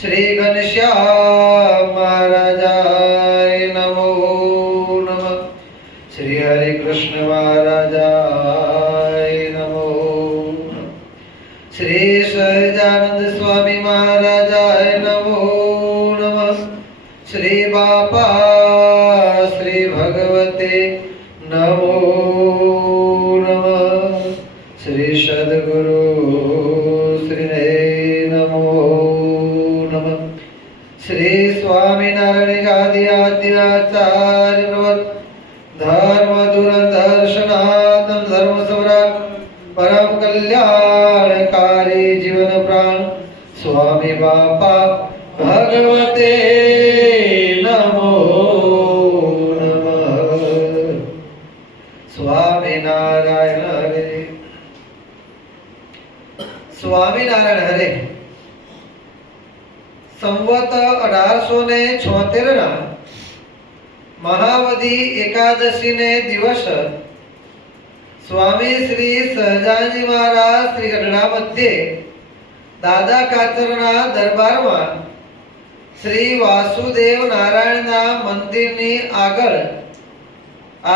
श्री घनश्याम महाराजाय नमो नमः। श्री हरि कृष्ण महाराजाय नमो नमः। श्री सहजानंद स्वामी महाराजाय नमो नमः। श्री बापा श्री भगवते नमो नमः। श्री सद्गुरु श्री नमो नमः। श्री स्वामीनारायण आदि आचार्य धर्म धुरंधर सनातन धर्म सम्राट परम कल्याणकारी जीवन प्राण स्वामी बापा भगवते नमो नमः। स्वामी नारायण हरे। स्वामी नारायण हरे। संवत 1876 ના મહાવદી એકાદશી ને દિવસ સ્વામી શ્રી સહજાનંદજી મહારાજ શ્રી ગઢડા મધ્યે દાદા કાતરના દરબારમાં શ્રી વાસુદેવ નારાયણના મંદિરની આગળ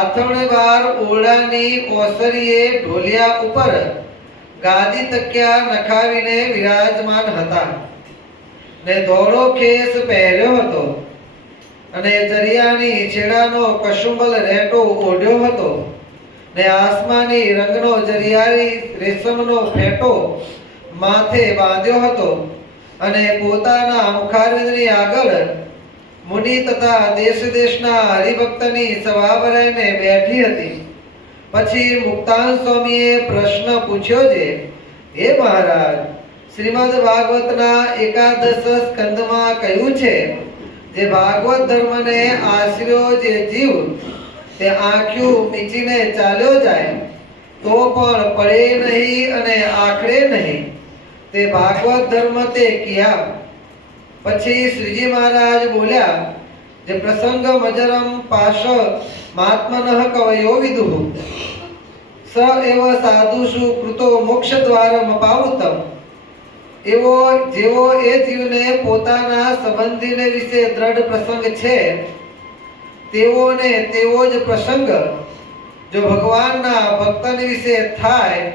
આથમણે બાર ઓરડાની ઓસરીએ ઢોલિયા ઉપર ગાદી તક્યા નખાવીને વિરાજમાન હતા ને ધોળો ખેસ પહેર્યો હતો અને જરિયાની છેડાનો કશુંબલ રેટો ઓઢ્યો હતો ને આસમાની રંગનો જરિયાળી રેશમનો ફેટો માથે બાંધ્યો હતો અને પોતાના મુખારવિંદની આગળ મુનિ તથા દેશ દેશના હરિભક્તની સભા ભરાઈને બેઠી હતી। પછી મુક્તાન સ્વામીએ પ્રશ્ન પૂછ્યો છે, હે મહારાજ, શ્રીમદ ભાગવતના એકાદશ સ્કંદમાં કહ્યું છે જે ભાગવત ધર્મને આશર્યો જે જીવ તે આંખ્યું મીચીને ચાલ્યો જાય તો પણ પડે નહીં અને આખડે નહીં, તે ભાગવત ધર્મ તે કિયા। પછી શ્રીજી મહારાજ બોલ્યા જે પ્રસંગ મજરમ પાશ મહાત્મનઃ કવયો વિદુઃ સ એવ સાધુષુ કૃતો મોક્ષ દ્વારમ અપાવૃતમ। એવો જેવો એ જીવને પોતાના સંબંધીને વિશે દ્રઢ પ્રસંગ છે તેઓને તેવો જ પ્રસંગ જો ભગવાનના ભક્તને વિશે થાય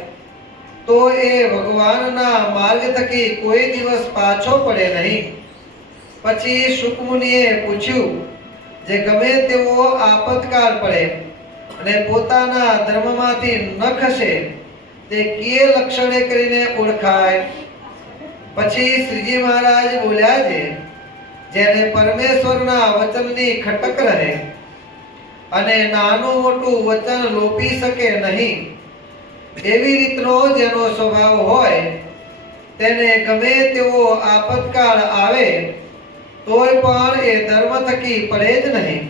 તો એ ભગવાનના માર્ગ થકી કોઈ દિવસ પાછો પડે નહીં। પછી શુકમુનિએ પૂછ્યું જે ગમે તેવો આપતકાળ પડે અને પોતાના ધર્મમાંથી ન ખસે તે કે લક્ષણે કરીને ઓળખાય। પછી શ્રીજી મહારાજ બોલ્યા છે જેને પરમેશ્વરના વચનની ખટક રહે અને નાનું મોટું વચન લોપી શકે નહીં એવી રીતનો જેનો સ્વભાવ હોય તેને ગમે તેવો આપતકાળ આવે તોય પણ એ ધર્મ થકી પડે જ નહીં।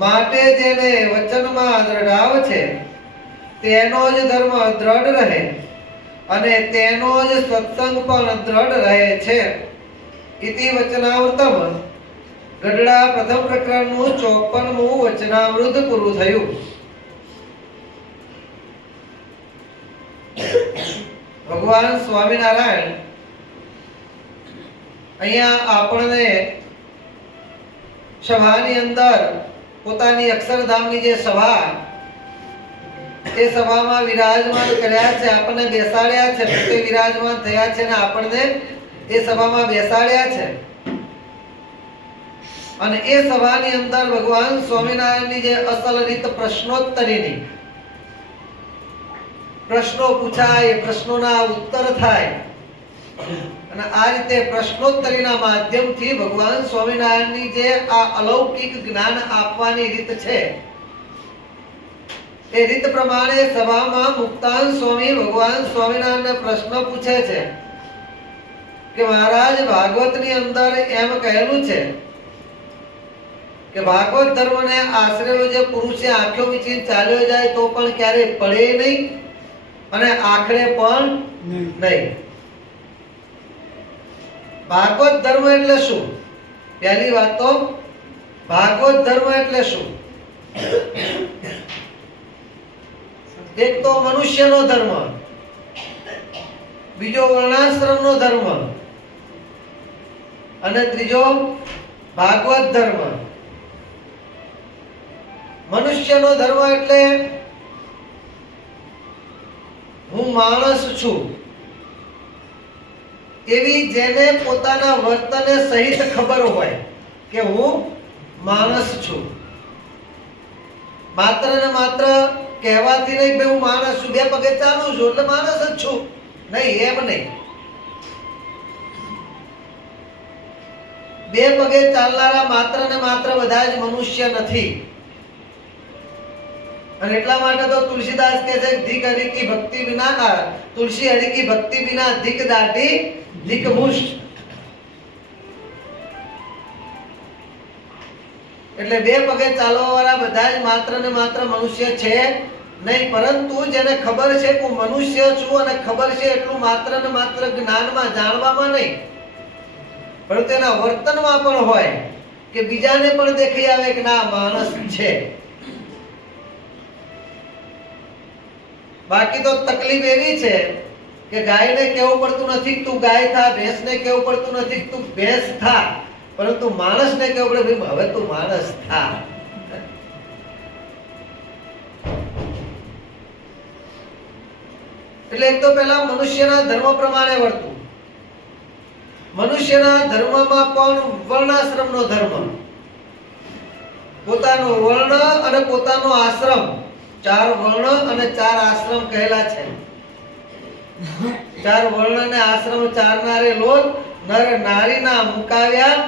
માટે જેને વચનમાં દ્રઢાવ છે તેનો જ ધર્મ દ્રઢ રહે અને તેનો જ સત્સંગ પણ દ્રઢ રહે છે। ઇતિ વચનામૃતમ ગઢડા પ્રથમ પ્રકરણનું 54મું વચનામૃત પૂરું થયું। ભગવાન સ્વામિનારાયણ અહીંયા આપણને સભાની અંદર પોતાની અક્ષરધામની જે સભા એ સભામાં વિરાજમાન કર્યા છે, આપણને બેસાડ્યા છે, પોતે વિરાજમાન થયા છે ને આપણને એ સભામાં બેસાડ્યા છે। અને એ સભાની અંદર ભગવાન સ્વામિનારાયણની જે અસલ રીત પ્રશ્નોત્તરીની પ્રશ્નો પૂછાય, પ્રશ્નોના ઉત્તર થાય અને આ રીતે પ્રશ્નોત્તરીના માધ્યમથી ભગવાન સ્વામિનારાયણની જે આ અલૌકિક જ્ઞાન આપવાની રીત છે એ રીત પ્રમાણે સભામાં મુક્તાન સ્વામી ભગવાન સ્વામિનારાયણને પ્રશ્ન પૂછે છે કે મહારાજ ભાગવતની અંદર એમ કહેલું છે કે ભાગવત ધર્મને આશરેલો જે પુરુષ છે આંખો મીચીને ચાલ્યો જાય તો પણ ક્યારે પડે નહીં અને આખરે પણ નહીં। ભાગવત ધર્મ એટલે શું? પહેલી વાત તો ભાગવત ધર્મ એટલે શું? એક તો મનુષ્યનો ધર્મ, બીજો વર્ણાશ્રમનો ધર્મ અને ત્રીજો ભાગવત ધર્મ. મનુષ્યનો ધર્મ એટલે હું માણસ છું એવી જેને પોતાના વર્તને સહિત ખબર હોય કે હું માણસ છું. માત્ર ને માત્ર કહેવાથી નહીં કે હું માણસ છું, બે પગે ચાલું છું એટલે માણસ જ છું, નહીં, એમ નહીં. બે પગે ચાલનારા માત્ર ને માત્ર બધા જ મનુષ્ય નથી. અને એટલા માટે તો તુલસીદાસ કહે છે ધીક હરિ કી ભક્તિ વિના, તુલસી હરિ કી ભક્તિ વિના ધીક દાઢી ધીક મુષ્ટ. એટલે બે પગે ચાલવા વાળા બધા જ માત્ર ને માત્ર મનુષ્ય છે નહીં, પરંતુ જેને ખબર છે કે હું મનુષ્ય છું અને ખબર છે એટલું માત્ર ને માત્ર જ્ઞાનમાં જાણવામાં નહીં, પરંતુ એના વર્તનમાં પણ હોય કે બીજાને પણ દેખાઈ આવે કે ના માણસ છે. બાકી તો તકલીફ એવી છે કે ગાયને કેવું પડતું નથી તું ગાય થા, ભેંસને કેવું પડતું નથી તું ભેંસ થા, પરંતુ માણસને કેવું પડે ભાઈ હવે તું માણસ થા. એટલે એક તો પહેલા મનુષ્યના ધર્મ પ્રમાણે વર્તવું. મનુષ્યના ધર્મમાં પણ વર્ણાશ્રમનો ધર્મ, પોતાનો વર્ણ અને પોતાનો આશ્રમ, 4 વર્ણ અને 4 આશ્રમ કહેલા છે. 4 વર્ણ અને આશ્રમ 4 નારે લોલ, નર નારી ના મુકાવ્યા,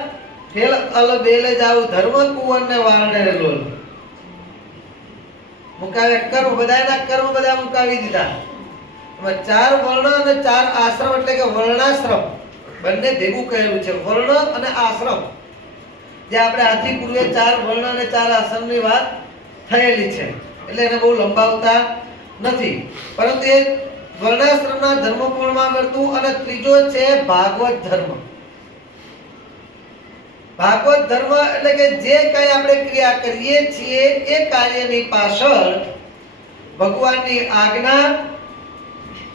ખેલ અલ બેલે જાવ ધર્મ કુંવર ને વારણે લોલ. મુકાવ્યા કર્મ, બધાના કર્મ બધા મુકાવી દીધા. 4 વર્ણ અને 4 આશ્રમ એટલે કે વર્ણાશ્રમ બંને ભેગું કહેલું છે. વર્ણ અને આશ્રમ જે આપણે આથી પૂર્વે 4 વર્ણ અને 4 આશ્રમની વાત થયેલી છે એટલે એને બહુ લંબાવતા નથી, પરંતુ એ વર્ણાશ્રમના ધર્મપૂર્ણમાં વર્તું. અને ત્રીજો છે ભાગવત ધર્મ. ભાગવત ધર્મ એટલે કે જે કઈ આપણે ક્રિયા કરીએ છીએ એ કાર્યની પાછળ ભગવાનની આજ્ઞા,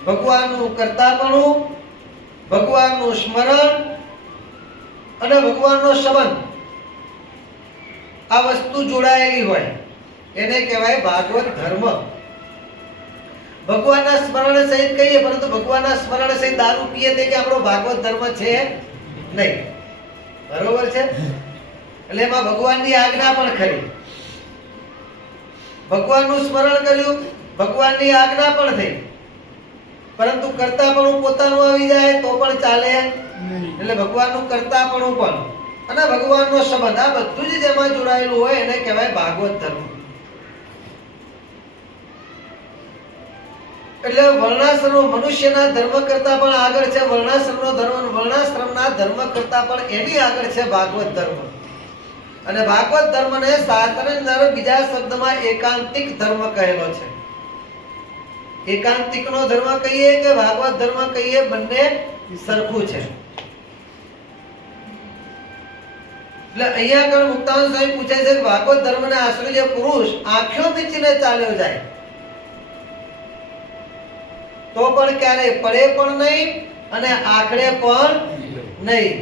ભગવાનનું કર્તાપણું, ભગવાનનું સ્મરણ અને ભગવાનનો સંબંધ આ વસ્તુ જોડાયેલી હોય એને કહેવાય ભાગવત ધર્મ. ભગવાનના સ્મરણ સહિત કહીએ, પરંતુ ભગવાનના સ્મરણ સહિત દારૂ પીએ તે કે આપણો ભાગવત ધર્મ છે નહીં. બરોબર છે? એટલે એમાં ભગવાનની આજ્ઞા પણ ખરી. ભગવાનનું સ્મરણ કર્યું, ભગવાનની આજ્ઞા પણ થઈ, પરંતુ કર્તાપણું પોતાનું આવી જાય તો પણ ચાલે. એટલે ભગવાનનું કર્તાપણું પણ અને ભગવાનનો સંબંધ આ બધું જ જેમાં જોડાયેલું હોય એને કહેવાય ભાગવત ધર્મ. એટલે વર્ણાશ્રમ મનુષ્યના ધર્મ કરતા પણ આગળ છે. વર્ણાશ્રમનો ધર્મ, વર્ણાશ્રમના ધર્મ કરતા પણ એની આગળ છે ભાગવત ધર્મ. અને ભાગવત ધર્મને શાસ્ત્રની અંદર બીજા શબ્દમાં એકાંતિક ધર્મ કહેલો છે. એકાંતિકનો ધર્મ કહીએ કે ભાગવત ધર્મ કહીએ, બંને સરખું છે. એટલે અહીંયા આગળ મુક્તાનંદ સ્વામી પૂછે છે કે ભાગવત ધર્મને આશ્રય જે પુરુષ આંખો મીચીને ચાલ્યો જાય તો પણ ક્યારેય પડે પણ નહીં અને આખડે પણ નહીં.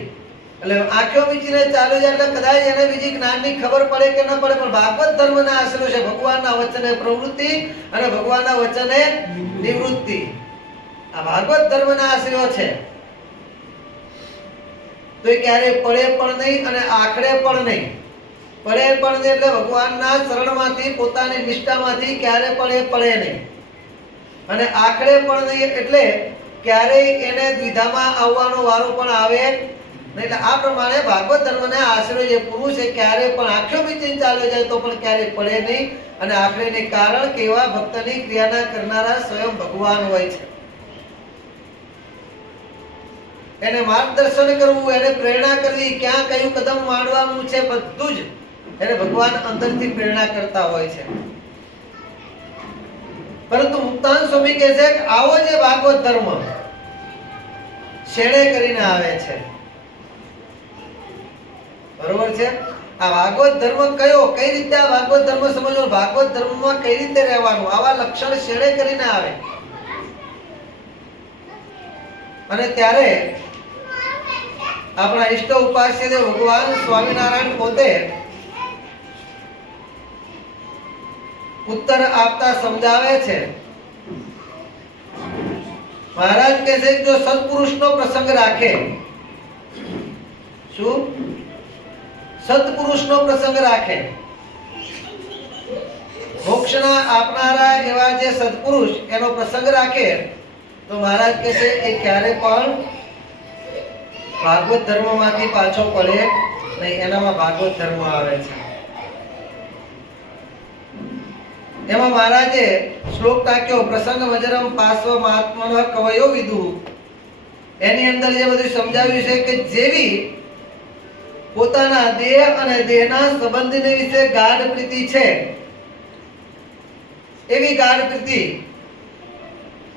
એટલે આંખો મીચીને ચાલ્યો જાય એટલે કદાચ એને બીજી જ્ઞાનની ખબર પડે કે ન પડે, પણ ભાગવત ધર્મને આશ્રય છે ભગવાનના વચને પ્રવૃત્તિ અને ભગવાનના વચને નિવૃત્તિ. આ ભાગવત ધર્મના આશ્રયો છે તો એ ક્યારે પડે પણ નહીં અને આખડે પણ નહીં. પડે પણ નહીં એટલે ભગવાનના શરણમાંથી, પોતાની નિષ્ઠામાંથી ક્યારે પણ એ પડે નહીં, અને આખડે પણ નહીં એટલે ક્યારેય એને દ્વિધામાં આવવાનો વારો પણ આવે નહીં. એટલે આ પ્રમાણે ભાગવત ધર્મને આશ્રય જે પુરુષ એ ક્યારે પણ આંખો મીચીને ચાલ્યો જાય તો પણ ક્યારેય પડે નહીં. અને આખડે કારણ કે એવા ભક્તની ક્રિયાના કરનારા સ્વયં ભગવાન હોય છે. એને માર્ગદર્શન કરવું, એને પ્રેરણા કરવી, ક્યાં કયું કદમ માંડવાનું છે બધું જ એને ભગવાન અંદરથી પ્રેરણા કરતા હોય છે. પરંતુ મુક્તાનંદ સ્વામી કહે છે કે આવો જે ભાગવત ધર્મ શેણે કરીને આવે છે. બરોબર છે? આ ભાગવત ધર્મ કયો, કઈ રીતે આ ભાગવત ધર્મ સમજવો, ભાગવત ધર્મમાં કઈ રીતે રહેવાનું, આવા લક્ષણ શેણે કરીને આવે. અને ત્યારે આપણા ઈષ્ટ ઉપાસ્ય દેવ ભગવાન સ્વામિનારાયણ પોતે ઉત્તર આપતા સમજાવે છે. મહારાજ કહે છે કે જો સત્પુરુષનો પ્રસંગ રાખે, શું સત્પુરુષનો પ્રસંગ રાખે, મોક્ષના આપનારા એવા જે સત્પુરુષ એનો પ્રસંગ રાખે તો મહારાજ કહે છે એ ક્યારે પણ ભાગવત ધર્મમાંથી પાછો પડે નહીં. એનામાં ભાગવત ધર્મ આવે છે. એમાં મહારાજે શ્લોક ટાક્યો પ્રસંગ મજરમ પાર્શ્વ મહાત્મન કવયો વિદુ. એની અંદર જે બધું સમજાવ્યું છે કે જેવી પોતાના દેહ અને દેહના સંબંધને વિશે ગાઢ પ્રીતિ છે એવી ગાઢ પ્રીતિ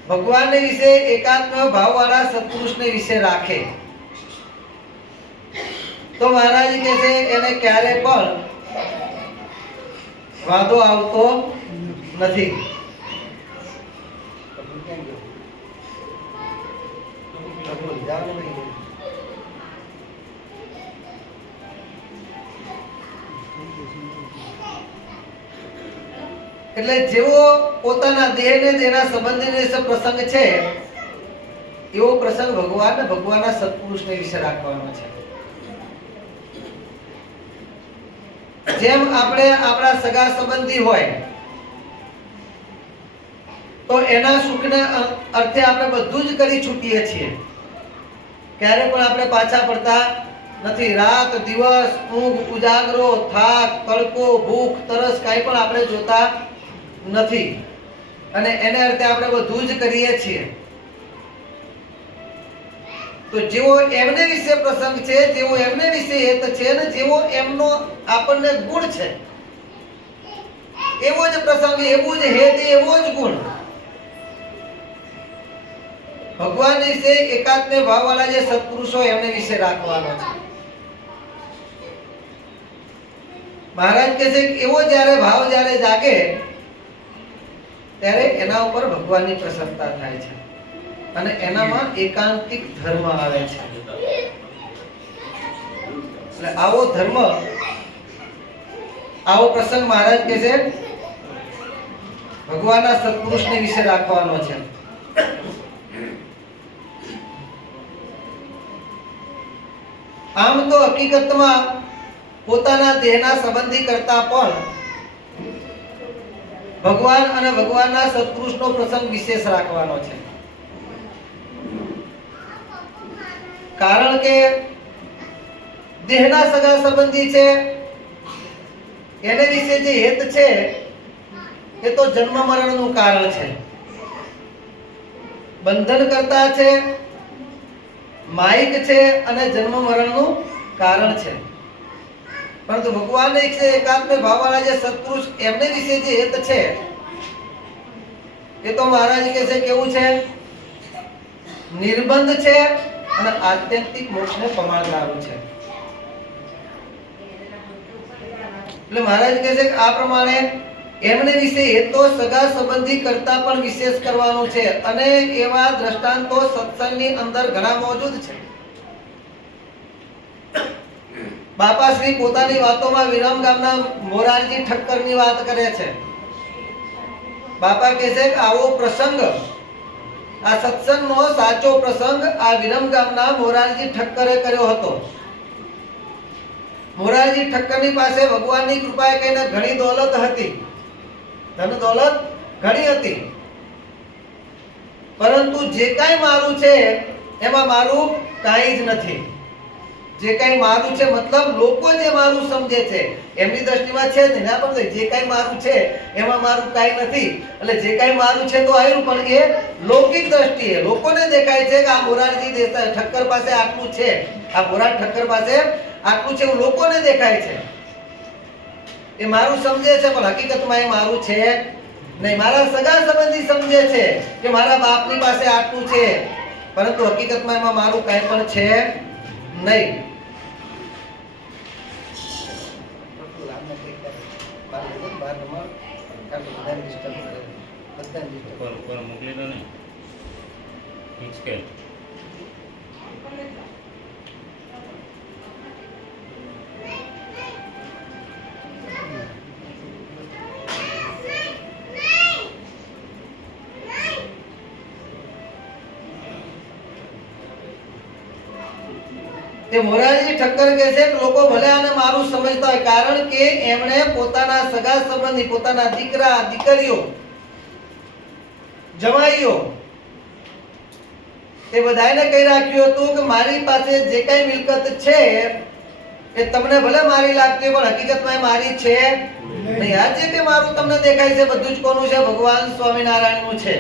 ભગવાનને વિશે એકાત્મ ભાવવાળા સત્પુરુષને વિશે રાખે તો મહારાજ કહે છે એને ક્યારે પણ વાંધો આવતો નથી. એટલે જેવો પોતાના દેહને તેના સંબંધને વિશે પ્રસંગ છે એવો પ્રસંગ ભગવાન ને ભગવાનના સત્પુરુષને વિશે રાખવાનો છે. જેમ આપણે આપણા સગા સંબંધી હોય તો એના સુખને અર્થે આપણે બધું જ કરી છૂટીએ છીએ. ક્યારે પણ આપણે પાછા પડતા નથી. રાત દિવસ, ઊંઘ ઉજાગરો, થાક તડકો, ભૂખ તરસ કાંઈ પણ આપણે જોતા નથી અને એને અર્થે આપણે બધું જ કરીએ છીએ. તો જેવો એમને વિશે પ્રસંગ છે, જેવો એમને વિશે હેત છે ને જેવો એમનો આપણને ગુણ છે એવો જ પ્રસંગ, એવું જ હેત, એવો જ ગુણ ભગવાન વિશે એકાત્મ ભાવવાળા જે સત્પુરુષો એમને વિશે રાખવાનો છે. મહારાજ કહે છે કે એવો જ્યારે ભાવ જ્યારે જાગે ત્યારે એના ઉપર ભગવાનની પ્રસન્નતા થાય છે અને એનામાં એકાંતિક ધર્મ આવે છે. એટલે આવો ધર્મ, આવો પ્રસંગ મહારાજ કહે છે ભગવાનના સત્પુરુષને વિશે રાખવાનો છે. આમ તો હકીકતમાં પોતાના દેહના સંબંધી કરતા પણ ભગવાન અને ભગવાનના સત્પુરુષનો પ્રસંગ વિશેષ રાખવાનો છે. કારણ કે દેહના સગા સંબંધી છે એને વિશે જે હેત છે એ તો જન્મ મરણનું કારણ છે, બંધન કરતા છે, માયિક છે અને જન્મ મરણનું કારણ છે. પરંતુ ભગવાન એકાત્મ ભાવવાળા જે સત્પુરુષ એમને વિશે જે હેત છે એ તો મહારાજ કહે છે કેવું છે, નિર્બંધ છે અને આત્યંતિક મોક્ષને પ્રમાણદારું છે. એટલે મહારાજ કહે છે કે આ પ્રમાણે એમને વિશે હેતો સગા સંબંધી કરતા પણ વિશેષ કરવાનું છે અને એવા દ્રષ્ટાંતો સત્સંગની અંદર ઘણા મોજૂદ છે. બાપાશ્રી પોતાની વાતોમાં વિરમ ગામના મોરારજી ઠક્કરની વાત કરે છે. બાપા કહે છે કે આવો પ્રસંગ, આ સત્સંગનો સાચો પ્રસંગ આ વિરમ ગામના મોરારજી ઠક્કરે કર્યો હતો. મોરારજી ઠક્કરની પાસે ભગવાનની કૃપાએ કહીને ઘણી દોલત હતી, ધન દોલત ઘણી હતી, પરંતુ જે કાંઈ મારું છે એમાં મારું કાંઈ જ નથી. જે કાંઈ મારું છે મતલબ લોકો જે મારું સમજે છે એમની દ્રષ્ટિમાં છે જ નહીં, પણ જે કાંઈ મારું છે એમાં મારું કાંઈ નથી. એટલે જે કાંઈ મારું છે તો આવ્યું, પણ એ લૌકિક દ્રષ્ટિએ લોકોને દેખાય છે કે આ મોરારજી ઠક્કર પાસે આટલું છે, આ મોરાર ઠક્કર પાસે આટલું છે એવું લોકોને દેખાય છે. એ મારું સમજે છે પણ હકીકતમાં એ મારું છે નહીં. મારા સગા સંબંધી સમજે છે કે મારા બાપની પાસે આટલું છે, પરંતુ હકીકતમાં એમાં મારું કાંઈ પણ છે નહીં. મોકલી દો ને હિચકે તે મોરારજી ઠક્કર કહે છે કે લોકો ભલે આને મારું સમજતા હોય, કારણ કે એમણે પોતાના સગા સંબંધી, પોતાના દીકરા દીકરીઓ, જમાઈઓ, તે બધાને કહી રાખ્યું હતું કે મારી પાસે જે કઈ મિલકત છે એ તમને ભલે મારી લાગતી હોય પણ હકીકતમાં એ મારી છે નહીં. આ જે કે મારું તમને દેખાય છે બધું જ કોનું છે? ભગવાન સ્વામિનારાયણનું છે.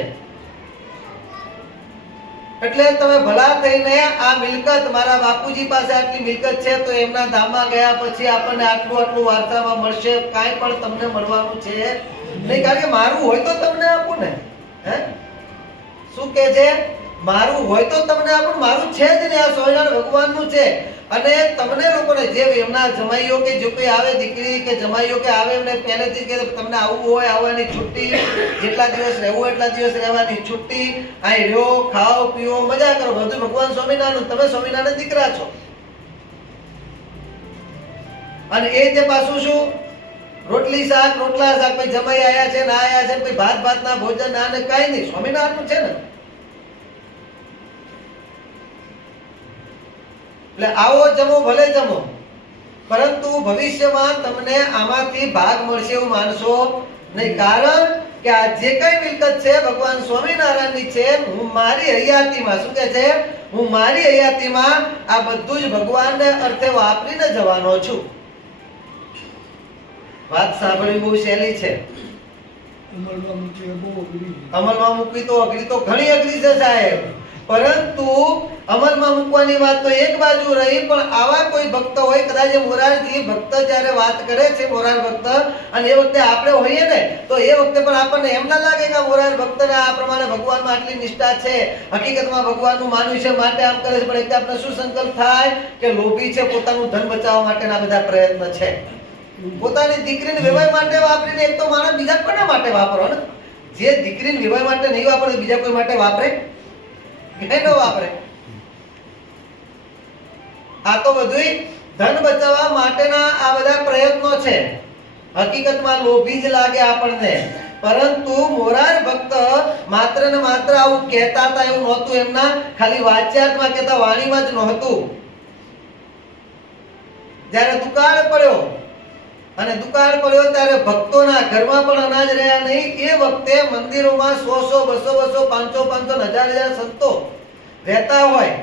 એટલે તમે ભલા થઈને આ મિલકત, મારા બાપુજી પાસે આટલી મિલકત છે તો એમના ધામમાં ગયા પછી આપણને આટલું આટલું વારસામાં મળશે, કાંઈ પણ તમને મળવાનું છે નહીં. કારણ કે મારું હોય તો તમને આપું ને. હે, શું કે છે? મારું હોય તો તમને આપું. મારું છે જ ને, આ સ્વામિનારાયણ ભગવાનનું છે. અને તમને લોકોને જે એમના જમાઈઓ કે જો કોઈ આવે, દીકરી કે જમાઈઓ કે આવે, એમને પહેલેથી કે તમને આવવું હોય આવવાની છુટ્ટી, જેટલા દિવસ રહેવું એટલા દિવસ રહેવાની છુટ્ટી, અહીં રહ્યો, ખાઓ પીઓ, મજા કરો, બધું ભગવાન સ્વામિનારાયણ. તમે સ્વામિનારાયણ દીકરા છો. અને એ તે પાછું શું? રોટલી શાક, રોટલા શાક, ભાઈ જમાઈ આયા છે ના આયા છે, ભાઈ ભાત ભાતના ભોજન ના ને કાંઈ નહીં, સ્વામિનારાયણનું છે ને. એટલે આવો જમો ભલે જમો, પરંતુ ભવિષ્યમાં તમને આમાંથી ભાગ મળશે એવું માનશો નહીં. કારણ કે આ જે કઈ મિલકત છે ભગવાન સ્વામિનારાયણની છે. હું મારી હયાતીમાં, શું કે છે? હું મારી હયાતીમાં આ બધું જ ભગવાનને અર્થે વાપરીને જવાનો છું. વાત સાંભળવી બહુ સહેલી છે, અમલમાં મૂકવી તો અઘરી, તો ઘણી અઘરી છે સાહેબ. પરંતુ અમલમાં મૂકવાની વાત તો એક બાજુ રહી, પણ આવા કોઈ ભક્ત હોય, કદાચ મોરારજી ભક્ત જ્યારે વાત કરે છે, મોરાર ભક્ત, અને એ વખતે આપણે હોઈએ ને તો એ વખતે પણ આપણને એમ ના લાગે કે મોરાર ભક્તને આ પ્રમાણે ભગવાનમાં આટલી નિષ્ઠા છે, હકીકતમાં ભગવાનનું માન્યું છે માટે આમ કરે છે. પણ એક આપણે શું સંકલ્પ થાય કે લોભી છે, પોતાનું ધન બચાવવા માટેના બધા પ્રયત્ન છે. પોતાની દીકરીને વિવાહ માટે વાપરીને એક તો માણસ બીજા કોના માટે વાપરો ને? જે દીકરીને વિવાહ માટે નહીં વાપરે બીજા કોઈ માટે વાપરે કે ન વાપરે? આ તો બધું ધન બચાવવા માટેના આ બધા પ્રયત્નો છે. હકીકતમાં લોભી જ લાગે આપણને. પરંતુ મોરાર ભક્ત માત્ર ને માત્ર આવું કહેતા હતા એવું નહોતું. એમના ખાલી વાચ્યાર્થમાં કહેતા, વાણીમાં જ નહોતું. જ્યારે દુકાળ પડ્યો અને દુકાળ પડ્યો ત્યારે ભક્તોના ઘરમાં પણ અનાજ રહ્યા નહીં. એ વખતે મંદિરોમાં 100 200 500 1000 સંતો રહેતા હોય.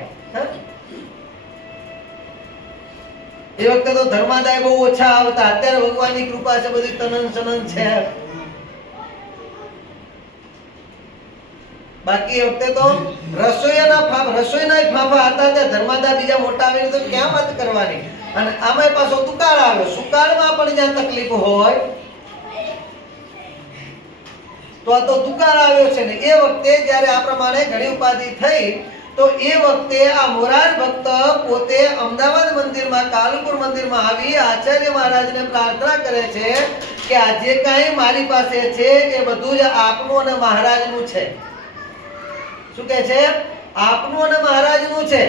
એ વખતે તો ધર્માદાય બહુ ઓછા આવતા. અત્યારે ભગવાનની કૃપા છે, બધી તનન સનન છે. બાકી એ વખતે તો રસોઈના ફાફા હતા. ત્યાં ધર્માદા બીજા મોટા આવીને તો ક્યાં વાત કરવાની. અને આમાં પાછો દુકાળ આવ્યો. સુકાળમાં પણ જ્યાં તકલીફ હોય તો આ તો દુકાળ આવ્યો છે ને. એ વખતે જ્યારે આ પ્રમાણે ઘણી ઉપાધિ થઈ તો એ વખતે આ મોરાર ભક્ત પોતે અમદાવાદ મંદિરમાં, કાલુપુર મંદિરમાં આવી આચાર્ય મહારાજને પ્રાર્થના કરે છે કે આ જે કાંઈ મારી પાસે છે એ બધું જ આપનું અને મહારાજનું છે. શું કહે છે? આપનું અને મહારાજનું છે.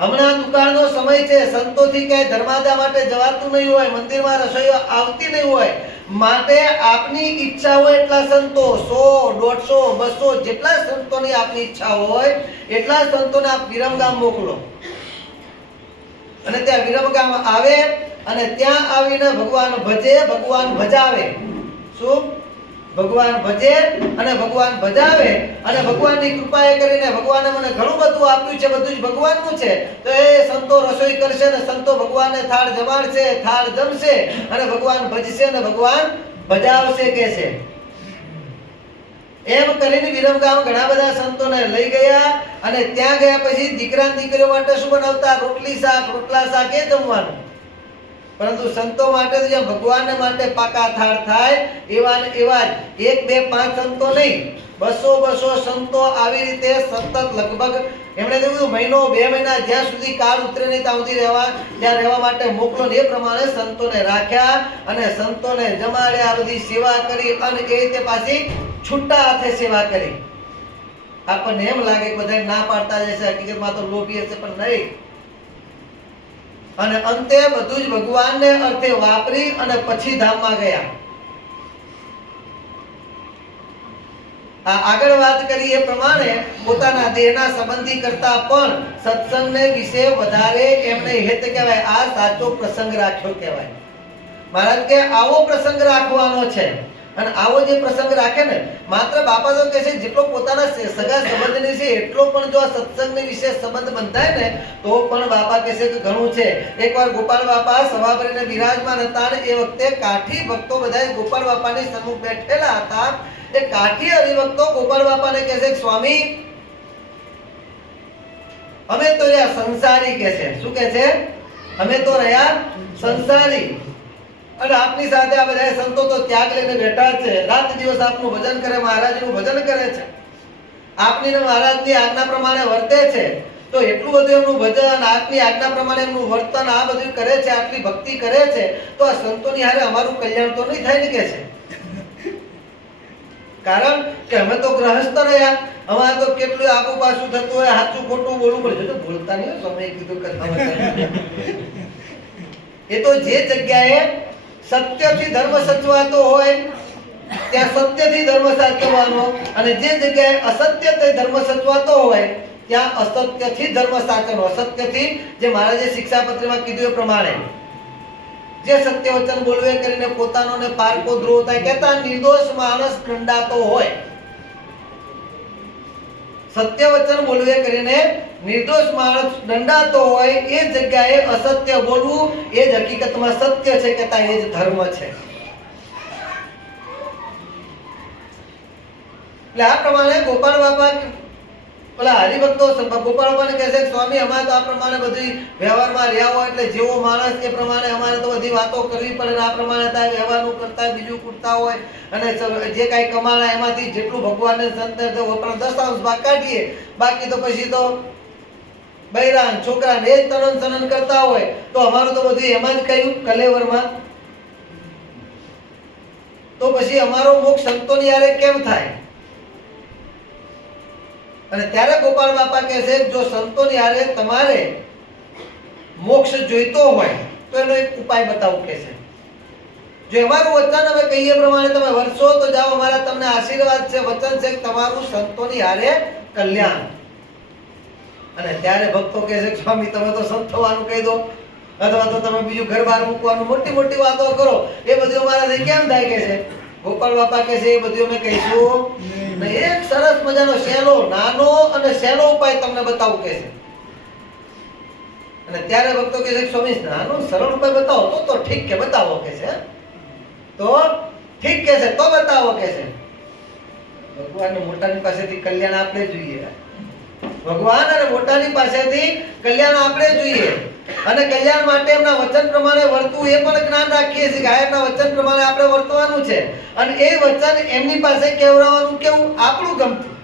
હમણાં દુકાળનો સમય છે, સંતોથી ક્યાંય ધર્માદા માટે જવાતું નહીં હોય, મંદિરમાં રસોઈઓ આવતી નહીં હોય, માટે આપની ઈચ્છા હોય એટલા સંતો, 100 150 200 જેટલા સંતોની આપની ઈચ્છા હોય એટલા સંતોને આપ વિરમગામ મોકલો. અને ત્યાં વિરમગામ આવે અને ત્યાં આવીને ભગવાન ભજે, ભગવાન ભજાવે. શું? ભગવાન ભજે અને ભગવાન ભજાવે. અને ભગવાનની કૃપાએ કરીને ભગવાને મને ઘણું બધું આપ્યું છે, બધું જ ભગવાનનું છે. તો એ સંતો રસોઈ કરશે ને સંતો ભગવાનને થાળ જમાડશે, થાળ જમશે અને ભગવાન ભજશે અને ભગવાન ભજાવશે કે છે. એમ કરીને વિરમગામ ઘણા બધા સંતોને લઈ ગયા. અને ત્યાં ગયા પછી દીકરા દીકરીઓ માટે શું બનાવતા? રોટલી શાક, રોટલા શાક એ જમવાનું. પરંતુ સંતો માટે તો જ્યાં ભગવાનને માટે પાકા થાળ થાય એવા ને એવા જ 1 2 5 સંતો નહીં, 200 સંતો આવી રીતે સતત લગભગ એમણે કીધું મહિનો 2 મહિના જ્યાં સુધી કાળ ઉતરે નહીં ત્યાં સુધી રહેવા માટે મોકલો. એ પ્રમાણે સંતોને રાખ્યા અને સંતોને જમાડ્યા, બધી સેવા કરી અને એ રીતે પાછી છૂટા હાથે સેવા કરી. આપણને એમ લાગે કે બધા ના પાડતા જશે, હકીકતમાં તો લોભી હશે, પણ નહીં. અને અંતે બધું જ ભગવાનને અર્થે વાપરી અને પછી ધામમાં ગયા. આગળ વાત કરી એ પ્રમાણે પોતાના દેહના સંબંધી કરતા પણ સત્સંગને વિશે વધારે એમને હેત કહેવાય. આ સાચો પ્રસંગ રાખ્યો કહેવાય. મહારાજ કે આવો પ્રસંગ રાખવાનો છે. અને આવો જે પ્રસંગ રાખે ને, માત્ર બાપા તો કહે છે જેટલો પોતાના સગા સંબંધની છે એટલો પણ જો આ સત્સંગની વિશે સંબંધ બંધાય ને તો પણ બાપા કહે છે કે ઘણું છે. એકવાર ગોપાલ બાપા સભા ભરીને બિરાજમાન હતા અને એ વખતે કાઠી ભક્તો બધા ગોપાલ બાપાની સન્મુખ બેઠેલા હતા. એ કાઠી હરિભક્તો ગોપાલ બાપાને કહે છે કે સ્વામી અમે તો રહ્યા સંસારી, કહે છે. શું કહે છે? અમે તો રહ્યા સંસારી અને આપની સાથે આ બધા સંતો તો ત્યાગ લઈને બેઠા છે. રાત દિવસ આપનું ભજન કરે, મહારાજનું ભજન કરે છે, આપની ને મહારાજની આજ્ઞા પ્રમાણે વર્તે છે. તો એટલું બધું એમનું ભજન, આપની આજ્ઞા પ્રમાણે એમનું વર્તન આ બધું કરે છે, આટલી ભક્તિ કરે છે, તો આ સંતોની હારે અમારું કલ્યાણ તો નહીં થાય ને, કે છે. કારણ કે અમે તો ગ્રહસ્થ રહ્યા, અમારે તો કેટલું આગુ પાછું થતું હોય, સાચું ખોટું બોલવું પડે. જો બોલતા નહીં, સમય કીધું કથામાં. એ તો જે જગ્યાએ સત્યથી ધર્મ સચવાતો હોય ત્યાં સત્યથી ધર્મ સાચવવાનો, અને જે જગ્યાએ અસત્યથી ધર્મ સચવાતો હોય ત્યાં અસત્યથી ધર્મ સાચવવાનો. અસત્યથી જે મહારાજે શિક્ષાપત્રીમાં કીધું એ પ્રમાણે જે સત્ય વચન બોલવે કરીને પોતાનો ને પારકો દ્રોહ થાય, કહેતા નિર્દોષ માણસ દંડાતો હોય. સત્ય વચન બોલવે કરીને નિર્દોષ માણસ દંડાતો હોય એ જગ્યાએ અસત્ય બોલવું એ જ હકીકતમાં સત્ય છે, કહેતા એ જ ધર્મ છે. એટલે આ પ્રમાણે ગોપાલ બાપા પેલા હરિભક્તો ગોપાલ બાપાને કહે છે સ્વામી અમારે તો આ પ્રમાણે બધી વ્યવહારમાં રહ્યા હોય એટલે જેવો માણસ એ પ્રમાણે અમારે તો બધી વાતો કરવી પડે. આ પ્રમાણે થાય વ્યવહારનું કરતા હોય, બીજું કરતા હોય, અને જે કાંઈ કમાણા એમાંથી જેટલું ભગવાનને સંત આપણે 10 ભાગ કાઢીએ, બાકી તો પછી તો બૈરાન છોકરાને એ જ તનન સનન કરતા હોય. તો અમારું તો બધું એમાં જ કહ્યું કલેવરમાં. તો પછી અમારો મોક્ષ સંતોની હારે કેમ થાય? અને ત્યારે ગોપાલ બાપા કહે છે જો સંતોની હારે તમારે મોક્ષ જોઈતો હોય તો એનો એક ઉપાય બતાવું, કહે છે. જો અમારું વચન અમે કહીએ પ્રમાણે તમે વર્સો તો જાઓ, અમારા તમને આશીર્વાદ છે, વચન છે કે તમારું સંતોની હારે કલ્યાણ. અને ત્યારે ભક્તો કહે છે સ્વામી તમે તો સંત થવાનું કહી દો, અથવા તો તમે બીજું ઘર બહાર મૂકવાનું મોટી મોટી વાતો કરો, એ બધું અમારાથી કેમ થાય, કે છે. ગોપાલ બાપા કહે છે એ બધું અમે કહીશું નહીં. એક સરસ મજાનો સહેલો, નાનો અને સહેલો ઉપાય તમને બતાવું, કહે છે. અને ત્યારે ભક્તો કહે છે સ્વામી નાનો સરળ ઉપાય બતાવો તો ઠીક, કે બતાવો, કે છે. તો ઠીક, કે છે, તો બતાવો, કે છે. ભગવાન મોટાની પાસેથી કલ્યાણ આપણે જોઈએ. ભગવાન અને મોટાની પાસેથી કલ્યાણ આપણે જોઈએ. અને કલ્યાણ માટે એમના વચન પ્રમાણે વર્તવું એ પણ જ્ઞાન રાખીએ છીએ કે એમના વચન પ્રમાણે આપણે વર્તવાનું છે. અને એ વચન એમની પાસે કહેવડાવવાનું કેવું આપણું ગમતું.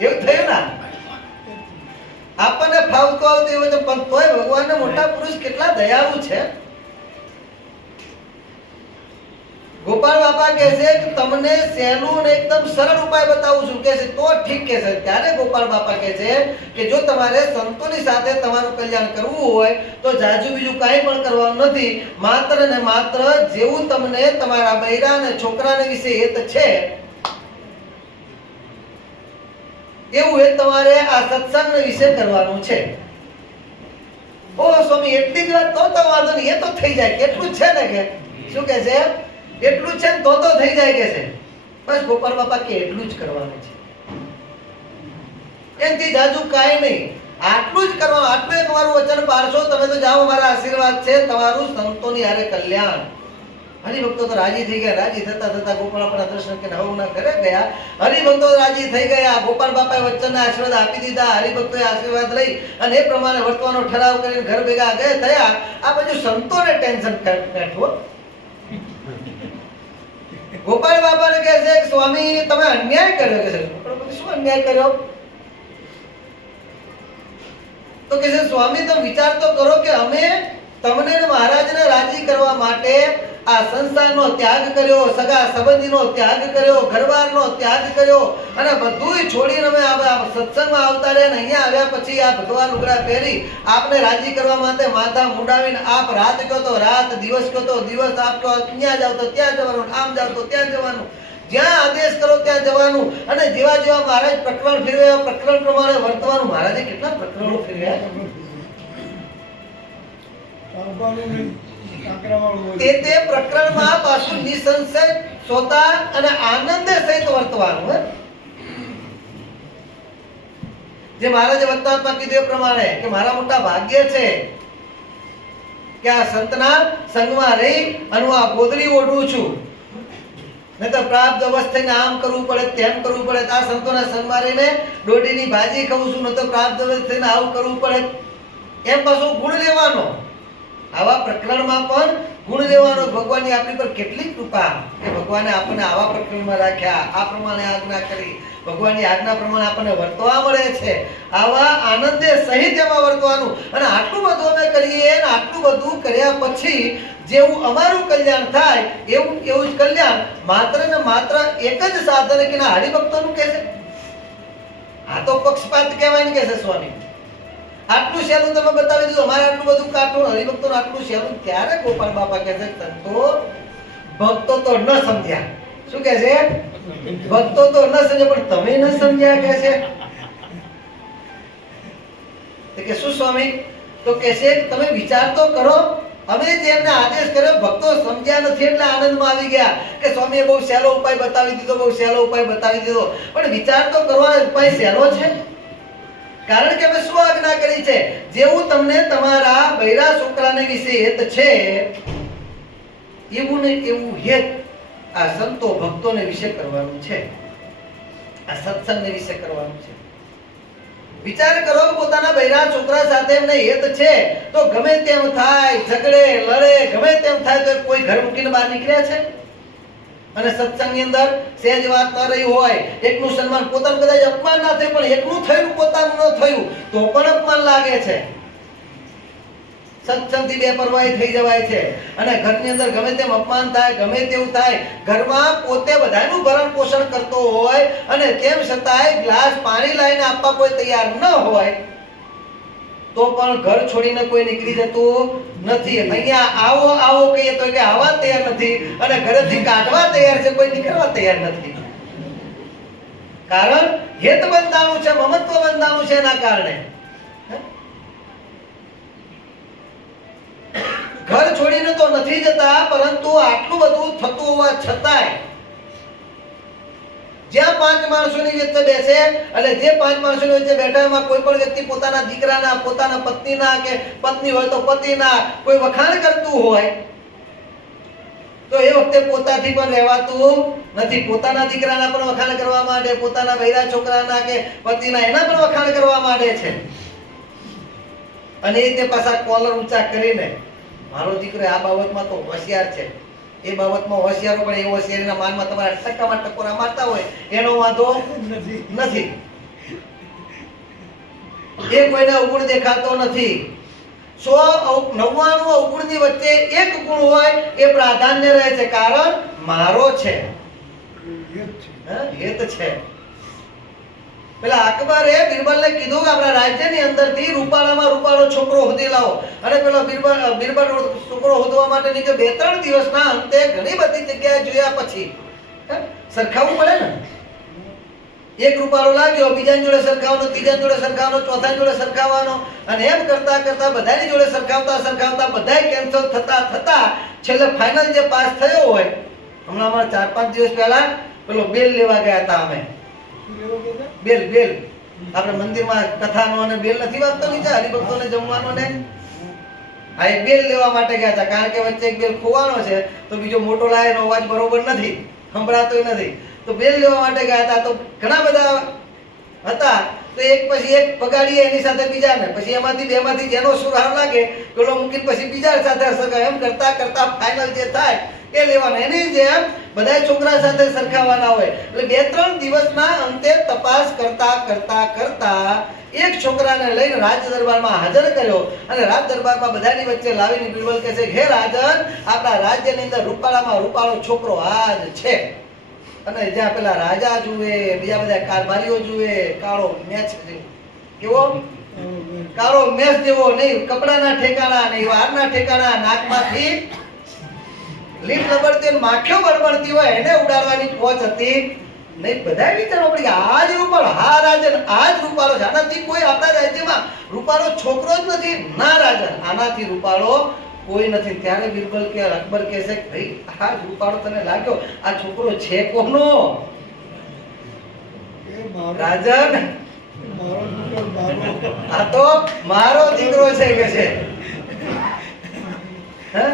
એવું થયું ને, આપણને ફાવતું આવતું એવું છે, પણ તોય ભગવાનના મોટા પુરુષ કેટલા દયાળુ છે. ગોપાલ બાપા કહે છે કે તમને સહેલું ને એકદમ સરળ ઉપાય બતાવું છું, કે છે. તો ઠીક, કે છે. ત્યારે ગોપાલ બાપા કહે છે કે જો તમારે સંતોની સાથે તમારું કલ્યાણ કરવું હોય તો જાજુ બીજું કાંઈ પણ કરવાનું નથી. માત્ર ને માત્ર જેવું તમને તમારા બૈરા અને છોકરાને વિશે હેત છે એવું હેત તમારે આ સત્સંગ વિશે કરવાનું છે. ઓ સ્વામી એટલી જ વાત, તો વાંધો નહીં, એ તો થઈ જાય, કેટલું છે ને, કે શું કે છે, એટલું છે ને તો થઈ જાય, કે છે. બસ ગોપાલ બાપા કે એટલું જ કરવાનું છે, એનાથી જાજુ કાંઈ નહીં, આટલું જ કરવાનું. આટલું એક મારું વચન પાડશો તમે તો જાઓ, મારા આશીર્વાદ છે, તમારું સંતોની હારે કલ્યાણ. હરિભક્તો તો રાજી થઈ ગયા. રાજી થતા થતા ગોપાલ બાપાના દર્શન કરીને હવના ઘરે ગયા. હરિભક્તો રાજી થઈ ગયા. ગોપાલ બાપાએ વચનના આશીર્વાદ આપી દીધા. હરિભક્તોએ આશીર્વાદ લઈ અને એ પ્રમાણે વર્તવાનો ઠરાવ કરીને ઘર ભેગા ગયા થયા. આ બાજુ સંતોને ટેન્શન બેઠું. ગોપાલ બાપાને કહે છે સ્વામી તમે અન્યાય કર્યો, કે છે. શું અન્યાય કર્યો? તો કે છે સ્વામી તમે વિચાર તો કરો કે અમે તમને મહારાજને રાજી કરવા માટે આ સંસારનો ત્યાગ કર્યો, સગા સંબંધીનો ત્યાગ કર્યો, ઘરબારનો ત્યાગ કર્યો, અને બધુંય છોડીને અમે આ સત્સંગમાં આવતા રહ્યા. અહીંયા આવ્યા પછી આ ભગવાન લુગડા પહેરી આપને રાજી કરવા માટે માથા મુડાવીને આપ રાત કહો તો રાત, દિવસ કહો તો દિવસ, આપ કહો અહીંયા જાવ તો ત્યાં જવાનું, આમ જાવ તો ત્યાં જવાનું, જ્યાં આદેશ કરો ત્યાં જવાનું અને જેવા જેવા મહારાજ પ્રકરણ ફેરવ્યા પ્રકરણ પ્રમાણે વર્તવાનું. મહારાજે કેટલા પ્રકરણો ફેરવ્યા. તે પ્રકરણમાં પાછું નિસંશય સોતા અને આનંદે સહિત વર્તવાનું. જે મહારાજે વચનાત્મા કીધું એ પ્રમાણે કે મારા મોટા ભાગ્ય છે કે આ સંતના સંગમાં રહી અને હું આ ગોદડી ઓઢું છું. નહીં તો પ્રાપ્ત અવસ્થાને આમ કરવું પડે તેમ કરવું પડે. આ સંતોના સંગમાં રહીને દોડીની ભાજી ખાઉં છું, ન તો પ્રાપ્ત અવસ્થાને આવું કરવું પડે. એમ પાછું ગુણ લેવાનો. આવા પ્રકરણમાં પણ ગુણ લેવાનો. ભગવાનની આપણી પર કેટલી કૃપા કે ભગવાને આપણને આવા પ્રકરણમાં રાખ્યા, આ પ્રમાણે આજ્ઞા કરી, ભગવાનની આજ્ઞા પ્રમાણે આપણને વર્તવા મળે છે. આવા આનંદે સહિત એમાં વર્તવાનું. અને આટલું બધું અમે કરીએ અને આટલું બધું કર્યા પછી જેવું અમારું કલ્યાણ થાય એવું જ કલ્યાણ માત્ર ને માત્ર એક જ સાધન કે ના હરિભક્તોનું કહે છે. આ તો પક્ષપાત કહેવાય ને, કહે છે સ્વામી. આટલું સહેલું તમે બતાવી દીધું, અમારે આટલું બધું કાઠું, હરિભક્તોનું આટલું સહેલું. ત્યારે ગોપાલ બાપા કહે છે સંતો ભક્તો તો ન સમજ્યા. શું કહે છે? ભક્તો તો ન સમજ્યા પણ તમે ન સમજ્યા કહે છે. કે શું સ્વામી? તો કહે છે તમે વિચાર તો કરો. અમે જેમને આદેશ કર્યો ભક્તો સમજ્યા નથી એટલે આનંદમાં આવી ગયા કે સ્વામીએ બહુ સહેલો ઉપાય બતાવી દીધો, બહુ સહેલો ઉપાય બતાવી દીધો. પણ વિચાર તો કરવાનો ઉપાય સહેલો છે. કારણ કે અમે શું આજ્ઞા કરી છે? જેવું તમને તમારા બૈરા છોકરાને વિશે હેત છે એવું ને એવું હેત આ સંતો ભક્તોને વિશે કરવાનું છે. આ સત્સંગને વિશે કરવાનું છે. વિચાર કરો કે પોતાના બૈરા છોકરા સાથે એમને હેત છે તો ગમે તેમ થાય, ઝઘડે લડે, ગમે તેમ થાય તો કોઈ ઘર મૂકીને બહાર નીકળ્યા છે? અને સત્સંગની અંદર સહેજ વાત ન રહી હોય, એકનું સન્માન, પોતાનું કદાચ અપમાન ના થયું પણ એકનું થયું પોતાનું ન થયું તો પણ અપમાન લાગે છે. સત્સંગથી બેપરવાહી થઈ જવાય છે. અને ઘરની અંદર ગમે તેમ અપમાન થાય, ગમે તેવું થાય, ઘરમાં પોતે બધાનું ભરણ પોષણ કરતો હોય અને તેમ છતાંય ગ્લાસ પાણી લાવીને આપવા કોઈ તૈયાર ન હોય તો પણ ઘર છોડીને કોઈ નીકળી જતું નથી. અહીંયા આવો આવો કહીએ તો કે આવવા તૈયાર નથી અને ઘરેથી કાઢવા તૈયાર છે, કોઈ નીકળવા તૈયાર નથી. કારણ હેત બંધાણું છે, મમત્વ બંધાણું છે. એના કારણે ઘર છોડીને તો નથી જતા, પરંતુ આટલું બધું થતું હોવા છતાંય જ્યાં પાંચ માણસોની વચ્ચે બેસે એટલે જે પાંચ માણસોની વચ્ચે બેઠા એમાં કોઈ પણ વ્યક્તિ પોતાના દીકરાના, પોતાના પત્નીના કે પત્ની હોય તો પતિના કોઈ વખાણ કરતું હોય તો એ વખતે પોતાથી પણ રહેવાતું નથી. પોતાના દીકરાના પણ વખાણ કરવા માંડે, પોતાના બૈરા છોકરાના કે પતિના એના પણ વખાણ કરવા માંડે છે. અને એ તે પાછા કોલર ઊંચા કરીને મારો દીકરો આ બાબતમાં તો હોશિયાર છે, એ બાબતમાં હોશિયારો પણ એ હોશિયારીના માનમાં તમારા ટક્કામાં ટકોરા મારતા હોય એનો વાંધો નથી. એ કોઈને અવગુણ દેખાતો નથી. 199 અવગુણની વચ્ચે એક ગુણ હોય એ પ્રાધાન્ય રહે છે. કારણ મારો છે, હેત છે. પેલા અકબરે બિરબલને કીધું કે આપણા રાજ્યની અંદરથી રૂપાળામાં રૂપાળો છોકરો હોદી લાવો. અને પેલો બિરબલ છોકરો હોદવા માટે નીચે 2-3 દિવસના અંતે ઘણી બધી જગ્યાએ જોયા પછી સરખાવવું પડે ને. એક રૂપાળો લાગ્યો, બીજાની જોડે સરખાવવાનો, ત્રીજાની જોડે સરખાવવાનો, ચોથાની જોડે સરખાવવાનો અને એમ કરતા કરતા બધાની જોડે સરખાવતા બધાય કેન્સલ થતા છેલ્લે ફાઇનલ જે પાસ થયો હોય, હમણાં અમારા 4-5 દિવસ પહેલા પેલો બેલ લેવા ગયા હતા અમે. બેલ આપણે મંદિરમાં કથાનો અને બેલ નથી વાગતો નીચે હરિભક્તોને જમવાનો ને, આ એક બેલ લેવા માટે ગયા હતા. કારણ કે વચ્ચે એક બેલ ખોવાનો છે તો બીજો મોટો લાય એનો અવાજ બરોબર નથી, સંભળાતોય નથી, તો બેલ લેવા માટે ગયા હતા. તો ઘણા બધા હતા તો એક પછી એક પગાડીએ એની સાથે બીજાને, પછી એમાંથી બેમાંથી જેનો સુર હાર લાગે પેલો મૂકીને પછી બીજા સાથે સરખા, એમ કરતા કરતા ફાઇનલ જે થાય એ લેવાના. એની જેમ બધા છોકરા સાથે સરખાવવાના હોય. એટલે 2-3 દિવસના અંતે તપાસ કરતા એક છોકરાને લઈને રાજ દરબારમાં હાજર કર્યો અને રાજ દરબારમાં બધાની વચ્ચે લાવીને બિરબલ કહે છે, હે રાજન, આપણા રાજ્યની અંદર રૂપાળામાં રૂપાળો છોકરો આજ છે. અને જ્યાં પેલા રાજા જુએ, બીજા બધા કારભારીઓ જુએ, કાળો મેચ જેવો. કેવો? કાળો મેચ જેવો નહીં. કપડાના ઠેકાણા નહીં, વારના ઠેકાણા, નાકમાંથી લીટ લબડતી અને માખીઓ બળબડતી હોય એને ઉડાડવાની પહોંચ હતી નહીં. બધા વિચારો પડી કે આ જ રૂપાળો, હા રાજન આ જ રૂપાળો છે, આનાથી કોઈ આપણા રાજ્યમાં રૂપાળો છોકરો જ નથી. ના રાજન, આનાથી રૂપાળો કોઈ નથી. ત્યારે બિરબલ કે અકબર કહે છે ભાઈ આ જ રૂપાળો તને લાગ્યો, આ છોકરો છે કોનો? રાજન આ તો મારો દીકરો છે કે છે. હે?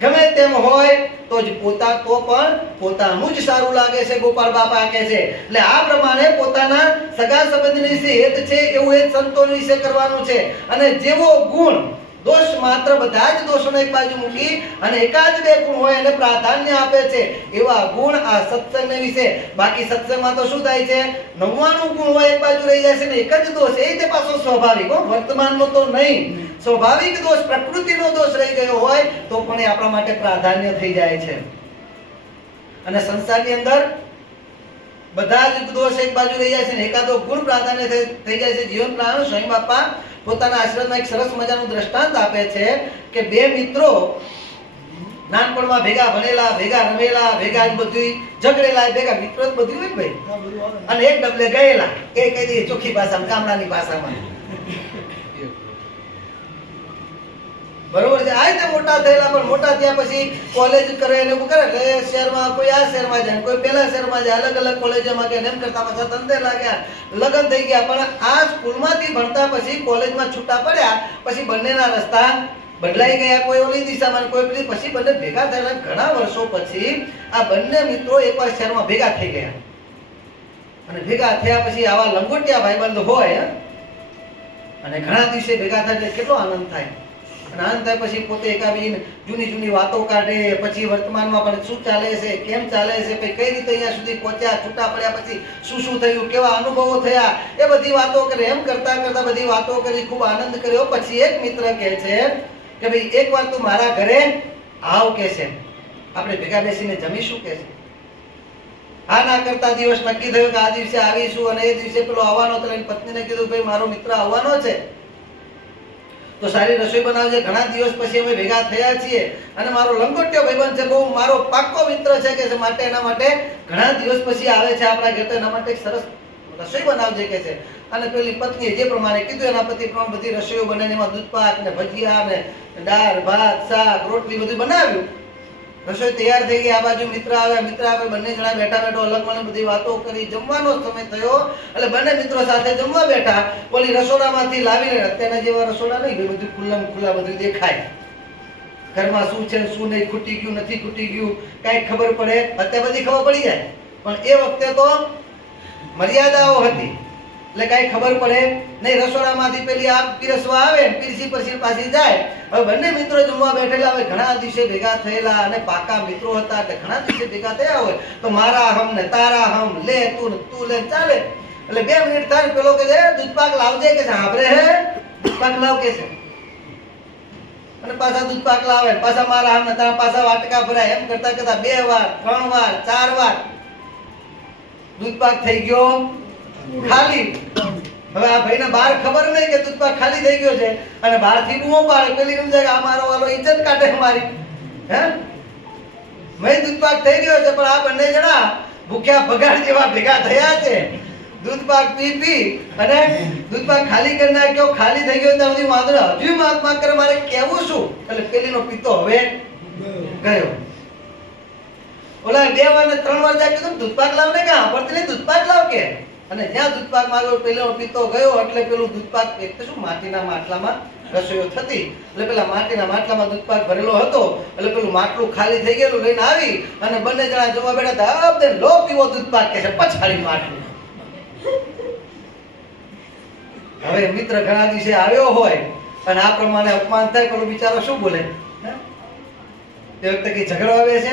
ગમે તેમ હોય તો જ પણ પોતાનું જ સારું લાગે છે. ગોપાલ બાપા કહે છે એટલે આ પ્રમાણે પોતાના સગા સંબંધી વિશે હેત છે એવું હેત સંતોન વિશે કરવાનું છે. અને જેવો ગુણ દોષ માત્ર બધા જ દોષોને એક બાજુ મૂકી અને એકાદ બે ગુણ હોય એને પ્રાધાન્ય આપે છે એવા ગુણ આ સત્સંગને વિશે. બાકી સત્સંગમાં તો શું થાય છે, 99 ગુણ હોય એક બાજુ રહી જાય છે ને એક જ દોષ, એ તે પાછો સ્વાભાવિક, વર્તમાનનો તો નહીં, સ્વાભાવિક દોષ, પ્રકૃતિનો દોષ રહી ગયો હોય તો પણ એ આપણા માટે પ્રાધાન્ય થઈ જાય છે. અને સંસારની અંદર બધા જ દોષ એક બાજુ રહી જાય છે ને એકાદો ગુણ પ્રાધાન્ય થઈ જાય છે. જીવન પ્રાણ સ્વયં બાપા પોતાના આશ્રમમાં એક સરસ મજાનું દ્રષ્ટાંત આપે છે કે બે મિત્રો નાનપણમાં ભેગા ભણેલા, ભેગા રમેલા, ભેગા જ બધું ઝઘડેલા, ભેગા મિત્રો જ બધું હોય ભાઈ, અને એક ડબલે ગયેલા, એ કહી દે ચોખ્ખી ભાષામાં, ગામડાની ભાષામાં, બરોબર છે. આ રીતે મોટા થયેલા, પણ મોટા થયા પછી કોલેજ કરે ને એવું કરે એટલે શહેરમાં, કોઈ આ શહેરમાં જાય, કોઈ પેલા શહેરમાં જાય, અલગ અલગ કોલેજોમાં ગયા, એમ કરતા પાછા ધંધે લાગ્યા, લગ્ન થઈ ગયા. પણ આ સ્કૂલમાંથી ભણતા પછી કોલેજમાં છૂટા પડ્યા પછી બંનેના રસ્તા બદલાઈ ગયા, કોઈ ઓલી દિશામાં, કોઈ પેલી. પછી બંને ભેગા થયેલા ઘણા વર્ષો પછી આ બંને મિત્રો એકવાર શહેરમાં ભેગા થઈ ગયા. અને ભેગા થયા પછી આવા લંગોટિયા ભાઈબંધ હોય અને ઘણા દિવસે ભેગા થાય કેટલો આનંદ થાય. અને આનંદ થાય પછી પોતે એકાબીજીને જૂની વાતો કાઢે, પછી વર્તમાનમાં પણ શું ચાલે છે, કેમ ચાલે છે, કઈ રીતે અહીંયા સુધી પહોંચ્યા, છૂટા પડ્યા પછી શું થયું, કેવા અનુભવો થયા, એ બધી વાતો કરે. એમ કરતા કરતા બધી વાતો કરી, ખૂબ આનંદ કર્યો. પછી એક મિત્ર કહે છે કે ભાઈ એકવાર તું મારા ઘરે આવ કે છે, આપણે ભેગા બેસીને જમીશું કે છે. હા ના કરતા દિવસ નક્કી થયો કે આ દિવસે આવીશું. અને એ દિવસે પેલો આવવાનો તો એની પત્નીને કીધું ભાઈ મારો મિત્ર આવવાનો છે તો સારી રસોઈ બનાવજે. ઘણા દિવસ પછી અમે ભેગા થયા છીએ અને મારો લંગોટિયો ભાઈબંધ છે, બહુ મારો પાક્કો મિત્ર છે કે છે, માટે એના માટે ઘણા દિવસ પછી આવે છે આપણા ઘરે, તો એના માટે એક સરસ રસોઈ બનાવજે કે છે. અને પેલી પત્નીએ જે પ્રમાણે કીધું એના પતિ પ્રમાણે બધી રસોઈઓ બનાવીને એમાં દૂધપાક ને ભજીયા ને દાળ ભાત શાક રોટલી બધું બનાવ્યું. રસોઈ તૈયાર થઈ ગઈ. આ બાજુ મિત્ર આવે, બંને જણા બેઠા અલગ મને બધી વાતો કરી. જમવાનો સમય થયો એટલે બંને મિત્રો સાથે જમવા બેઠા. ઓલી રસોડામાંથી લાવીને, અત્યારના જેવા રસોડા નહીં, બધું ખુલ્લા બધું દેખાય, ઘરમાં શું છે શું નહીં, ખૂટી ગયું નથી ખૂટી ગયું કઈ ખબર પડે. અત્યારે બધી ખબર પડી જાય, પણ એ વખતે તો મર્યાદાઓ હતી એટલે કઈ ખબર પડે નહીં. રસોડામાંથી પેલી આ પીરસવા આવે, પીરસી પછી પાછી જાય. હવે બંને મિત્રો જમવા બેઠેલા હોય, ઘણા દિવસે ભેગા થયેલા અને પાકા મિત્રો હતા એટલે ઘણા દિવસે ભેગા થયા હોય તો મારા હમ ને તારા હમ, લે તું લે, ચાલે. એટલે 2 મિનિટ થાય પેલો કે છે દૂધપાક લાવજે કે છે. સાંભળે હે દૂધપાક લાવ કે છે, અને પાછા દૂધપાક લાવે, પાછા મારા હમ ને તારા, પાછા વાટકા ભરાય. એમ કરતા કરતા 2 વાર 3 વાર 4 વાર દૂધપાક થઈ ગયો ખાલી. હવે આ ભાઈને બહાર ખબર નહીં કે દૂધપાક ખાલી થઈ ગયો છે અને બહારથી બૂમો પાડે. પેલી સમજાય આ મારો વાલો ઇજ્જત કાઢે મારી, હે મેં દૂધપાક થઈ ગયો છે. પણ આ બંને જણા ભૂખ્યા ભગાડ જેવા ભેગા થયા છે. દૂધપાક પી અને દૂધપાક ખાલી કરી નાખ્યો. ખાલી થઈ ગયો ત્યાં સુધી વાંદરો હજુ માગ કરે મારે કેવું શું. એટલે પેલીનો પિત્તો હવે ગયો. ઓલા 2 વાર ને 3 વાર જાય કીધું દૂધપાક લાવ ને, કે પડતી નહીં દૂધપાક લાવ કે. અને જ્યાં દૂધપાક માંગ્યો પેલો પિત્તો ગયો. એટલે પેલું દૂધપાક એક તો શું માટીના માટલામાં રસોઈઓ થતી, એટલે પેલા માટીના માટલામાં દૂધપાક ભરેલો હતો. એટલે પેલું માટલું ખાલી થઈ ગયેલું લઈને આવી અને બંને જણા જમવા બેઠા હતા. અબને લો પીવો દૂધપાક કે છે, પછાડી માટલું. હવે મિત્ર ઘણા દિવસે આવ્યો હોય અને આ પ્રમાણે અપમાન થાય, પેલો બિચારો શું બોલે? તે વખતે કઈ ઝઘડો આવે છે,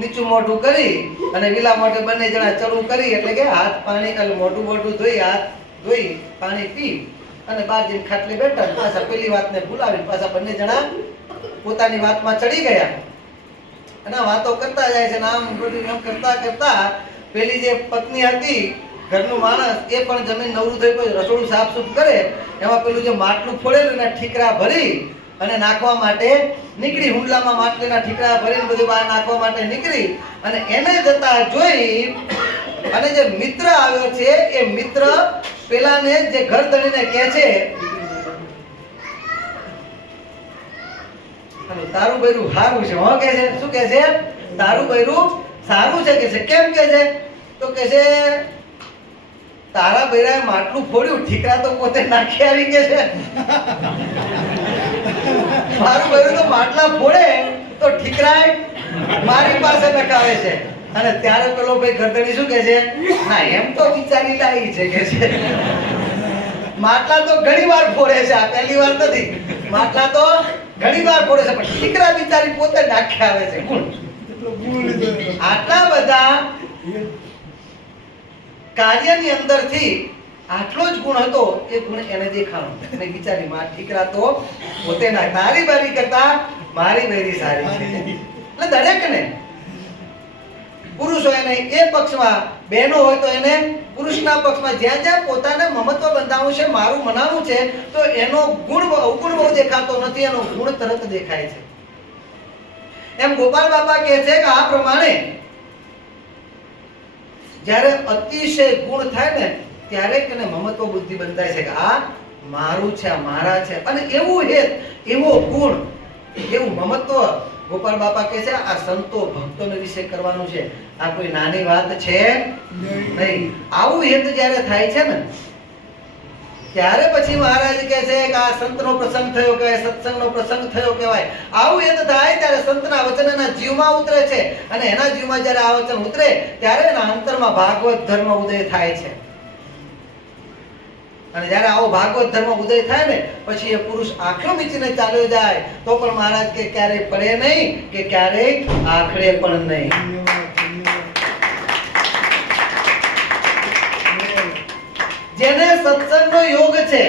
નીચું મોઢું કરી અને વિલા માટે બંને જણા ચડું કરી, એટલે કે હાથ પાણી એટલે મોઢું ધોઈ, હાથ ધોઈ, પાણી પી અને બહાર જઈને ખાટલે બેઠા. પાછા પેલી વાતને ભૂલાવીને પાછા બંને જણા પોતાની વાતમાં ચડી ગયા અને વાતો કરતા જાય છે. આમ બધું એમ કરતા કરતા પેલી જે પત્ની હતી, ઘરનું માણસ, એ પણ જમીન નવરું થઈ પછી રસોડું સાફ સૂફ કરે. એમાં પેલું જે માટલું ફોડેલું ને ઠીકરા ભરી અને નાખવા માટે નીકળી, હુંડલામાં માટલીના ઠીકરા ભરીને બધું બહાર નાખવા માટે નીકળી અને એને જતા જોઈ અને જે મિત્ર આવ્યો છે એ મિત્ર પેલાને જે ઘર ધણીને કહે છે, તારું બૈરું સારું છે. હો કે છે, શું કે છે? તારું બૈરું સારું છે કે છે. કેમ કે છે? તો કે છે તારા બૈરાએ માટલું ફોડ્યું, ઠીકરા તો પોતે નાખી આવી કે છે. મારું બૈરું તો માટલા ફોડે તો ઠીકરાએ મારી પાસે નખાવે છે. અને ત્યારે પેલો ભાઈ ઘરધણી શું કે છે? ના, એમ તો બિચારી લાઈ છે કે છે. માટલા તો ઘણી વાર ફોડે છે, આ પહેલી વાર નથી. માટલા તો ઘણી વાર ફોડે છે, પણ ઠીકરા બિચારી પોતે નાખી આવે છે. ગુણ આટલા બધા કાર્યની અંદરથી આટલો જ ગુણ હતો, એ ગુણ એને દેખાણો. અને બિચારી માં ઠીકરા તો પોતે ના, તારી બારી કરતા મારી બેરી સારી છે. એટલે દરેકને પુરુષ હોય ને એ પક્ષમાં, બહેનો હોય તો એને પુરુષના પક્ષમાં જ્યાં જ્યાં પોતાને મમત્વ બંધાવવું છે, મારું મનાવવું છે, તો એનો ગુણ અવગુણ બહુ દેખાતો નથી, એનો ગુણ તરત દેખાય છે. એમ ગોપાલ બાપા કહે છે કે આ પ્રમાણે જ્યારે અતિશય ગુણ થાય ને ત્યારે તેને મમત્વ બુદ્ધિ બંધાય છે કે આ મારું છે, આ મારા છે. અને એવું હેત, એવો ગુણ, એવું મમત્વ ગોપાલ બાપા કહે છે આ સંતો ભક્તોને વિશે કરવાનું છે. આ કોઈ નાની વાત છે નહીં. આવું હેત જ્યારે થાય છે ને ત્યારે પછી મહારાજ કહે છે કે આ સંતનો પ્રસંગ થયો કહેવાય, સત્સંગનો પ્રસંગ થયો કહેવાય. આવું હેત થાય ત્યારે સંતના વચન એના જીવમાં ઉતરે છે, અને એના જીવમાં જ્યારે આ વચન ઉતરે ત્યારે એના અંતરમાં ભાગવત ધર્મ ઉદય થાય છે. અને જ્યારે આવો ભાગવત ધર્મ ઉદય થાય ને પછી એ પુરુષ આંખો મીચીને ચાલ્યો જાય તો પણ મહારાજ કે ક્યારેય પડે નહીં, કે ક્યારેય આખડે પણ નહીં. જેને સત્સંગનો યોગ છે,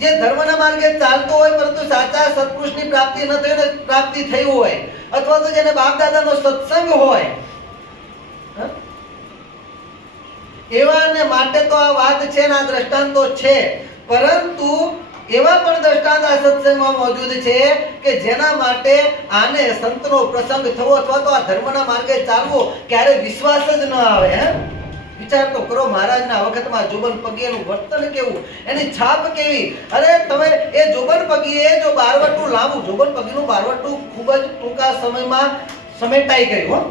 જે ધર્મના માર્ગે ચાલતો હોય પરંતુ સાચા સત્પુરુષની પ્રાપ્તિ ન થઈ ને પ્રાપ્તિ થઈ હોય, અથવા તો જેને બાપ દાદાનો સત્સંગ હોય, એવાને માટે તો આ વાત છે ને આ દ્રષ્ટાંતો છે. પરંતુ એવા પણ દ્રષ્ટાંત આ સત્સંગમાં મોજૂદ છે કે જેના માટે આને સંતનો પ્રસંગ થવો અથવા તો આ ધર્મના માર્ગે ચાલવો ક્યારે વિશ્વાસ જ ન આવે. વિચાર તો કરો, મહારાજના વખતમાં જોબન પગીનું વર્તન કેવું, એની છાપ કેવી. અરે તમે એ જોબન પગીએ જો બારવટું લાંબુ, જોબન પગીનું બારવટું ખૂબ જ ટૂંકા સમયમાં સમેટાઈ ગયું.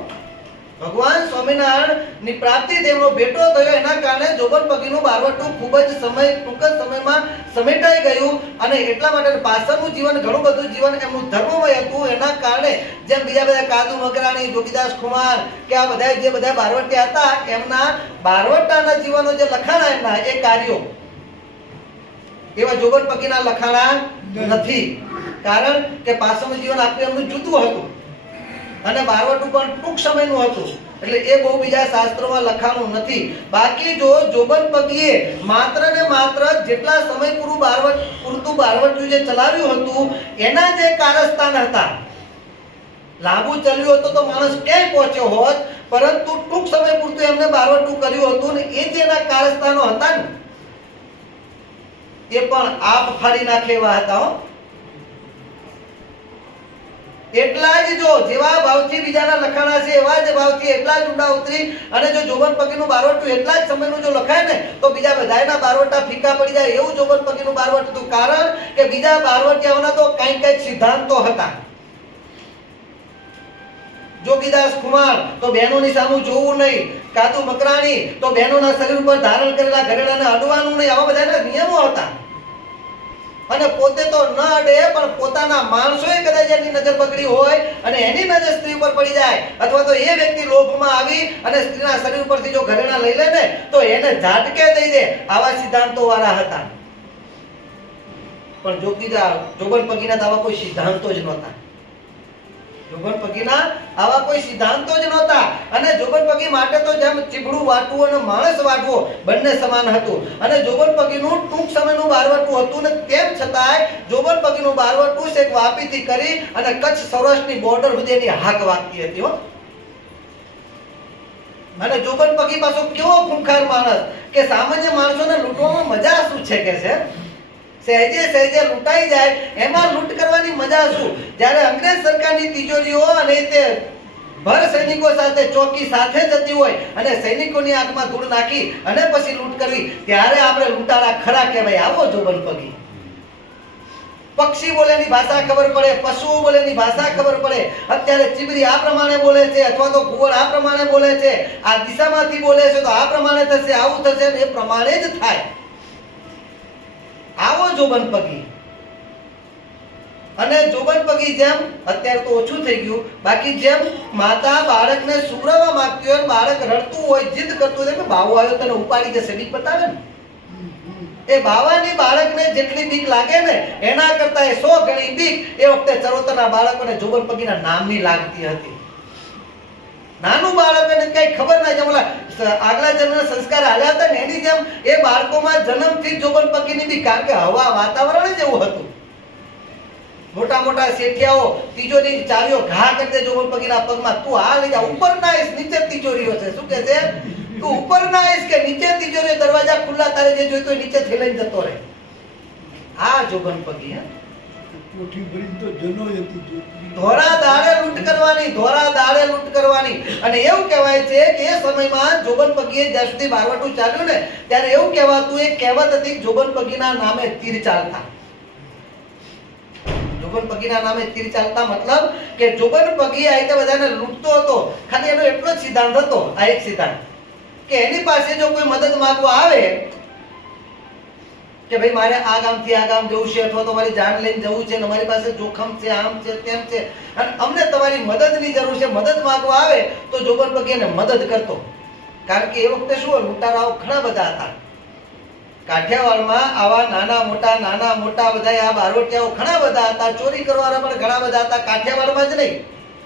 ભગવાન સ્વામિનારાયણ ની પ્રાપ્તિ તેમનો બેટો થયો, એના કારણે જોબન પગીનું બારવટું ખૂબ જ ટૂંક સમયમાં સમેટાઈ ગયું. અને એટલા માટે પાછળનું જીવન, ઘણું બધું જીવન એમનું ધર્મમય હતું. એના કારણે જેમ બીજા બધા કાદુ મકરાણી, જોગીદાસ ખુમાર કે આ બધા જે બધા બારવટિયા હતા, એમના બારવટાના જીવનો જે લખાણા એમના એ કાર્યો એવા જોબન પગીના લખાણા નથી. કારણ કે પાછળનું જીવન આખું એમનું જુદું હતું અને બારવટું પણ ટૂંક સમયનું હતું, એટલે એ બહુ બીજા શાસ્ત્રોમાં લખાણું નથી. બાકી જો જોબન પગીએ માત્ર ને માત્ર જેટલા સમય પૂરતું બારવટું જે ચલાવ્યું હતું એના જે કારસ્તાન હતા, લાંબુ ચાલ્યું હતું તો માણસ ક્યાંય પહોંચ્યો હોત, પરંતુ ટૂંક સમય પૂરતું એમને બારવટું કર્યું હતું ને એ જે એના કારસ્તાનો હતા ને એ પણ આપ ફાડી નાખે એવા હતા. એટલા જ જો જેવા ભાવથી બીજાના લખાણા છે એવા જ ભાવથી એટલા જ ઊંડા ઉતરી અને જો જોબન પગીનું બારવટું એટલા જ સમયનું જો લખાય ને તો બીજા બધાના બારવટા ફીકા પડી જાય એવું જોબન પગીનું બારવટ હતું. કારણ કે બીજા બારવટિયાઓના તો કંઈક કંઈક સિદ્ધાંતો હતા. જોગીદાસ ખુમાર તો બહેનોની સામું જોવું નહીં, કાદુ મકરાણી તો બહેનોના શરીર ઉપર ધારણ કરેલા ઘરેણાને અડવાનું નહીં, આવા બધાના નિયમો હતા. અને પોતે તો ન અડે પણ પોતાના માણસોએ કદાચ એની નજર પકડી હોય અને એની નજર સ્ત્રી ઉપર પડી જાય, અથવા તો એ વ્યક્તિ લોભમાં આવી અને સ્ત્રીના શરીર ઉપરથી જો ઘરેણા લઈ લે ને તો એને ઝાટકે દઈ દે, આવા સિદ્ધાંતો વાળા હતા. પણ જોબન પગીના આવા કોઈ સિદ્ધાંતો જ નહોતા. જોબન પગીના આવા કોઈ સિદ્ધાંતો જ નહોતા. અને જોબન પગી માટે તો જેમ ચીબડું વાટવું અને માણસ વાટવો બંને સમાન હતું. અને જોબન પગીનું ટૂંક સમયનું બારવટું હતું ને તેમ છતાંય જોબન પગીનું બારવટું છે વાપીથી કરી અને કચ્છ સૌરાષ્ટ્રની બોર્ડર સુધીની હાક વાગતી હતી. અને જોબન પગી પાછો કેવો ખૂંખાર માણસ કે સામાન્ય માણસોને લૂંટવામાં મજા શું છે કે છે. સહેજે સહેજે લૂંટાઈ જાય એમાં લૂંટ કરવાની મજા શું? જ્યારે અંગ્રેજ સરકારની તિજોરીઓ અને તે ભર સૈનિકો સાથે ચોકી સાથે જતી હોય અને સૈનિકોની આંખમાં ધૂળ નાખી અને પછી લૂંટ કરવી, ત્યારે આપણે લૂંટારા ખરા કહેવાય. આવો જોબન પગી. પક્ષી બોલેની ભાષા ખબર પડે, પશુઓ બોલેની ભાષા ખબર પડે. અત્યારે ચીબરી આ પ્રમાણે બોલે છે અથવા તો ઘુવડ આ પ્રમાણે બોલે છે, આ દિશામાંથી બોલે છે તો આ પ્રમાણે થશે, આવું થશે, એ પ્રમાણે જ થાય. આવો જોબન પગી. અને જોબન પગી જેમ અત્યારે તો ઓછું થઈ ગયું, બાકી જેમ માતા બાળકને સુવડાવવા માંગતી હોય, બાળક રડતું હોય, જીદ કરતું હોય કે બાવો આવ્યો તને ઉપાડી જશે, બીક બતાવે ને, એ બાવાની બાળકને જેટલી બીક લાગે ને એના કરતા 100 ગણી બીક એ વખતે ચરોતરના બાળકોને જોબન પગીના નામની લાગતી હતી. નાનું બાળકોને કઈ ખબર ના, જેમ આગલા જન્મના સંસ્કાર હાલ્યા હતા ને એની જેમ એ બાળકોમાં જન્મથી જોબન પગીની બીક, કારણ કે હવા વાતાવરણ જ એવું હતું. મોટા મોટા શેઠિયાઓ તિજોરી ચાવીઓ ઘા કરી દે જોબન પગીના પગમાં, તું આ લઈ જા, ઉપર ના આવીશ, નીચે તિજોરીઓ છે. શું કે છે? તું ઉપર ના આવીશ કે નીચે તિજોરીઓ, દરવાજા ખુલ્લા, તારે જે જોઈતું હોય નીચે થી લઈને જતો રહે. આ જોબન પગી. ધોરા દાડે લૂંટ કરવાની, ધોરા દાડે લૂંટ કરવાની. અને એવું કહેવાય છે કે એ સમયમાં જોબન પગીએ જ્યાં સુધી બારવટું ચાલ્યું ને ત્યારે એવું કહેવાતું, એક કહેવત હતી, જોબન પગીના નામે તીર ચાલતા. જોબન પગીના નામે તીર ચાલતા મતલબ કે જોબન પગી આ રીતે બધાને લૂંટતો હતો. ખાલી એનો એટલો જ સિદ્ધાંત હતો, આ એક સિદ્ધાંત, કે એની પાસે જો કોઈ મદદ માંગવા આવે કે ભાઈ મારે આ ગામથી આ ગામ જવું છે અથવા તો મારી જાન લઈને જવું છે ને મારી પાસે જોખમ છે, આમ છે, તેમ છે, અને અમને તમારી મદદની જરૂર છે, મદદ માંગવા આવે તો જોબન પગી એને મદદ કરતો. કારણ કે એ વખતે શું, લૂંટારાઓ ઘણા બધા હતા. કાઠિયાવાડમાં આવા નાના મોટા બધા આ બારવટિયાઓ ઘણા બધા હતા. ચોરી કરવાના પણ ઘણા બધા હતા. કાઠિયાવાડમાં જ નહીં,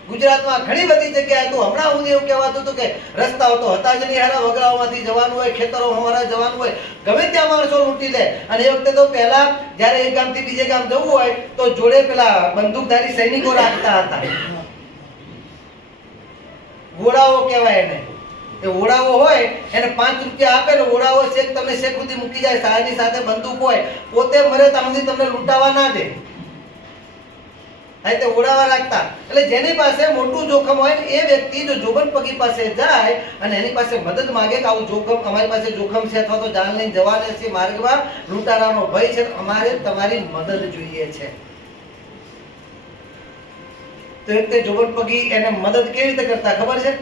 ગુજરાતમાં ઘણી બધી જગ્યાએ તો હમણાં હું એવું કહેવાતું હતું કે રસ્તાઓ તો હતા જ નહીં, હારા વગડાઓમાંથી જવાનું હોય, ખેતરો હવારા જવાનું હોય, ગમે ત્યાં માણસો લૂંટી લે. અને એ વખતે તો પહેલા જ્યારે એક ગામથી બીજે ગામ જવું હોય તો જોડે પેલા બંદૂકધારી સૈનિકો રાખતા હતા. ઘોડાઓ કહેવાય એને. એ ઓડાઓ હોય એને 5 રૂપિયા આપે ને ઓડાઓ શેક તમને શેક સુધી મૂકી જાય, સાહેબની સાથે બંદૂક હોય, પોતે મરે ત્યાં સુધી તમને લૂંટાવા ના દે. તે ઓડાવા રાખતા. એટલે જેની પાસે મોટું જોખમ હોય એ વ્યક્તિ જો જોબન પગી પાસે જાય અને એની પાસે મદદ માંગે કે આવું જોખમ, અમારી પાસે જોખમ છે અથવા તો જાન લઈને જવાના છે, માર્ગમાં લૂંટારાનો ભય છે, અમારે તમારી મદદ જોઈએ છે, તો એ વખતે જોબન પગી એને મદદ કેવી રીતે કરતા ખબર છે?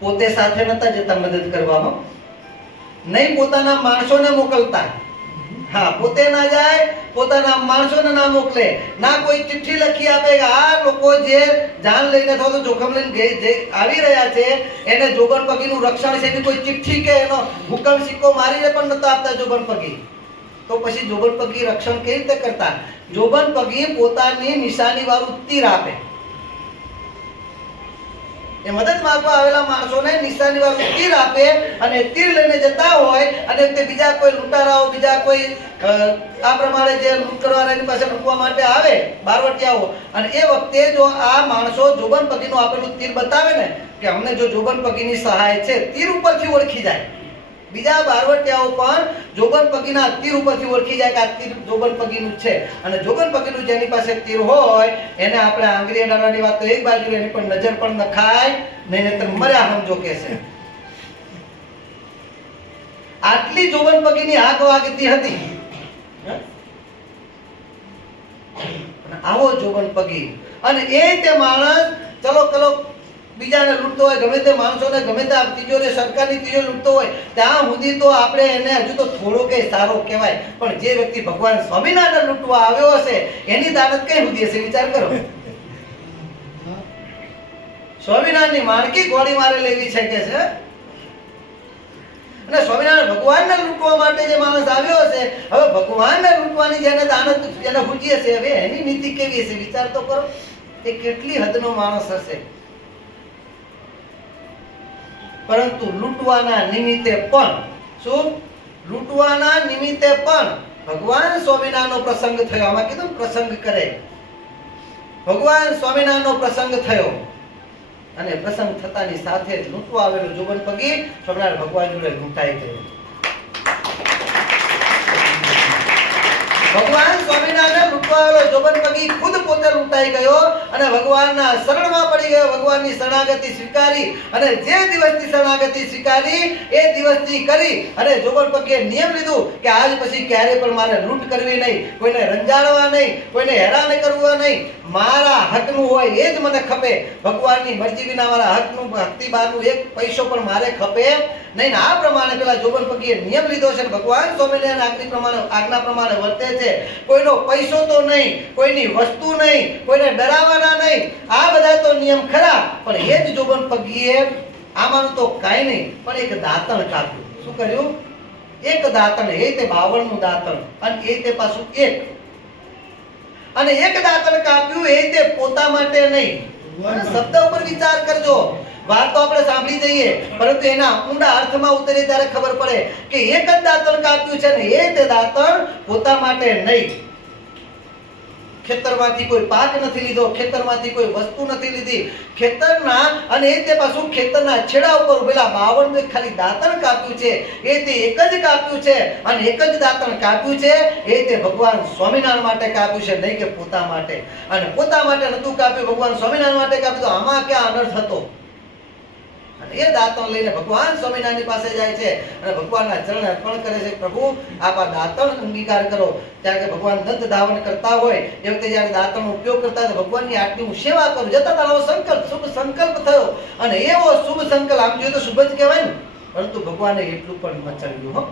પોતે સાથે નતા જતા મદદ કરવામાં, નહીં પોતાના માણસોને મોકલતા. હા, પોતે ના જાય, પોતાના માણસોને ના મોકલે, ના કોઈ ચિઠ્ઠી લખી આપે કે આ લોકો જે જાન લઈને અથવા તો જોખમ લઈને આવી રહ્યા છે એને જોબન પગીનું રક્ષણ છે, એવી કોઈ ચિઠ્ઠી કે એનો હુકમ સિક્કો મારીને પણ નતા આપતા જોબન પગી. તો પછી જોબન પગી રક્ષણ કેવી રીતે કરતા? જોબન પગી પોતાની નિશાની વાળું તીર આપે. એ મદદ માંગવા આવેલા માણસોને નિશાની વાળું તીર આપે અને તીર લઈને જતા હોય અને તે બીજા કોઈ લૂંટારાઓ, બીજા કોઈ આ પ્રમાણે જે લૂંટ કરવાના એની પાસે લૂંટવા માટે આવે બારવટિયાઓ, અને એ વખતે જો આ માણસો જોબન પગીનું આપેલું તીર બતાવે ને કે અમને જો જોબન પગીની સહાય છે, તીર ઉપરથી ઓળખી જાય. બીજા બારવટિયાઓ પણ જોબન પગીના તીર ઉપરથી ઓળખી જાય કે આ તીર જોબન પગીનું છે. અને જોબન પગીનું જેની પાસે તીર હોય એને આપણે આંગળી અડાડવાની વાત તો એક બાજુ, એની પણ નજર પણ નખાય નહીં, નહીતર મર્યા સમજો કે છે. આટલી જોબન પગીની આંખ વાગતી હતી. આવો જોબન પગી. અને એ તે માણસ ચલો બીજાને લૂંટતો હોય, ગમે તે માણસોને ગમે તે તિજોરી, સરકારની તિજોરી લૂંટતો હોય, ત્યાં સુધી તો આપણે એને હજુ તો થોડો કઈ સારો કહેવાય. પણ જે વ્યક્તિ ભગવાન સ્વામિનારાયણ લૂંટવા આવ્યો હશે એની દાનત કઈ સુધી હશે વિચાર કરો. સ્વામિનારાયણની માણકી ગોળી મારે લેવી છે કે છે. અને સ્વામિનારાયણ ભગવાનને લૂંટવા માટે જે માણસ આવ્યો હશે, હવે ભગવાનને લૂંટવાની જેને દાનત જેને પૂજી હશે, હવે એની નીતિ કેવી હશે વિચાર તો કરો. એ કેટલી હદનો માણસ હશે. પરંતુ લૂંટવાના નિમિત્તે પણ શું? લૂંટવાના નિમિત્તે પણ ભગવાન સ્વામિનારાયણનો પ્રસંગ થયો. આમાં કીધું પ્રસંગ કરે. ભગવાન સ્વામિનારાયણનો પ્રસંગ થયો અને પ્રસંગ થતાની સાથે જ લૂંટવા આવેલું જોબન પગી સ્વામિનારાયણ ભગવાન જોડે લૂંટાઈ ગયું. જોબન પગી ખુદ પોતે લૂંટાઈ ગયો અને ભગવાનના શરણમાં પડી ગયો, ભગવાનની શરણાગતિ સ્વીકારી અને જે દિવસની શરણાગતિ સ્વીકારી એ દિવસથી કરી અને જોબન પગીએ નિયમ લીધું કે આજ પછી ક્યારે પણ મારે લૂંટ કરવી નહીં, કોઈને રંજાડવા નહીં, કોઈને હેરાન કરવા નહીં, મારા હકનું હોય એ જ મને ખપે, ભગવાનની મરજી વિના મારા હકનું ભક્તિ બહારનું એક પૈસો પણ મારે ખપે નહીં. આ પ્રમાણે પેલા જોબન પગીએ નિયમ લીધો છે. ભગવાન સ્વામિનારાયણ આજ્ઞા પ્રમાણે વર્તે છે. કોઈનો પૈસો તો નહીં, કોઈની વસ્તુ નહીં, કોઈને ડરાવવાના નહીં. આ બધા તો નિયમ ખરા, પણ એ જ જોબન પગીએ આમાંનું તો કાંઈ નહીં, પણ એક દાંતણ કાપ્યું. શું કર્યું? એક દાંતણ, એ તે 52 નું દાંતણ, અને એ તે પાછું એક, અને એક દાંતણ કાપ્યું એ તે પોતા માટે નહીં. શબ્દ ઉપર વિચાર કરજો. વાત તો આપણે સાંભળી જઈએ, પરંતુ એના ઊંડા અર્થમાં ઉતરીએ ત્યારે ખબર પડે કે એક જ દાંતણ કાપ્યું છે ને એ તે દાંતણ પોતા માટે નહીં. ખેતરમાંથી કોઈ પાક નથી લીધો, ખેતરમાંથી કોઈ વસ્તુ નથી લીધી, ખેતરના અને એ તે પાછું ખેતરના છેડા ઉપર ઉભેલા 52 નું ખાલી દાંતણ કાપ્યું છે. એ તે એક જ કાપ્યું છે, અને એક જ દાંતણ કાપ્યું છે એ તે ભગવાન સ્વામિનારાયણ માટે કાપ્યું છે, નહીં કે પોતા માટે. અને પોતા માટે નતું કાપ્યું, ભગવાન સ્વામિનારાયણ માટે કાપ્યું. તો આમાં ક્યાં અનર્થ હતો? અને એ દાંતણ લઈને ભગવાન સ્વામિનારાયણ પાસે જાય છે અને ભગવાનના ચરણ અર્પણ કરે છે. પ્રભુ આપ આ દાંતણ અંગીકાર કરો. ત્યારે કે ભગવાન દંત ધાવન કરતા હોય એ વખતે જ્યારે દાંતણનો ઉપયોગ કરતા હોય ભગવાનની આટલી હું સેવા કરું, જતા તારો સંકલ્પ, શુભ સંકલ્પ થયો. અને એવો શુભ સંકલ્પ આમ જોઈએ તો શુભ જ કહેવાય ને, પરંતુ ભગવાને એટલું પણ ન ચડ્યું. હો,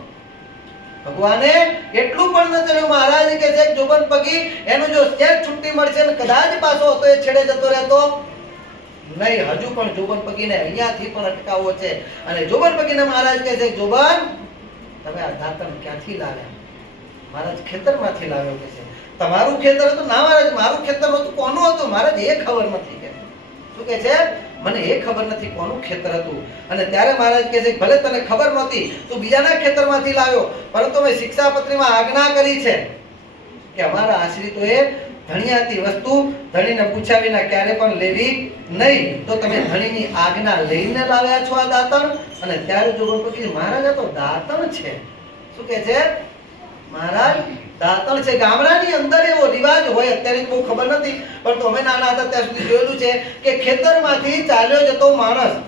ભગવાને એટલું પણ ન ચડ્યું. મહારાજ કે છે જોબન પગી એનું જો સ્ટેજ છૂટી મળશે ને કદાચ પાછો હતો એ છેડે જતો રહેતો નહીં. હજુ પણ જોબન પગીને અહીંયાથી પણ અટકાવવો છે. અને જોબન પગીને મહારાજ કહે છે જોબન તમે આ દાંતણ ક્યાંથી લાવ્યા? મહારાજ ખેતરમાંથી લાવ્યો કે છે. તમારું ખેતર હતું? ના મહારાજ, મારું ખેતર હતું. કોનું હતું? મહારાજ એ ખબર નથી. કે શું કે છે? મને એ ખબર નથી કોનું ખેતર હતું. અને ત્યારે મહારાજ કહે છે ભલે તને ખબર નહોતી, તું બીજાના ખેતરમાંથી લાવ્યો, પરંતુ મેં શિક્ષાપત્રીમાં આજ્ઞા કરી છે કે અમારા આશ્રિતોએ ધણિયાતી વસ્તુ ધણીને પૂછ્યા વિના ક્યારે પણ લેવી નહીં. તો તમે ધણીની આજ્ઞા લઈને લાવ્યા છો આ દાંતણ? અને ત્યારે જોબન પગી મહારાજ આ તો દાંતણ છે. શું કે છે? મહારાજ દાંતણ છે. ગામડાની અંદર એવો રિવાજ હોય, અત્યારે બહુ ખબર નથી, પરંતુ અમે નાના હતા ત્યાં સુધી જોયેલું છે કે ખેતરમાંથી ચાલ્યો જતો માણસ,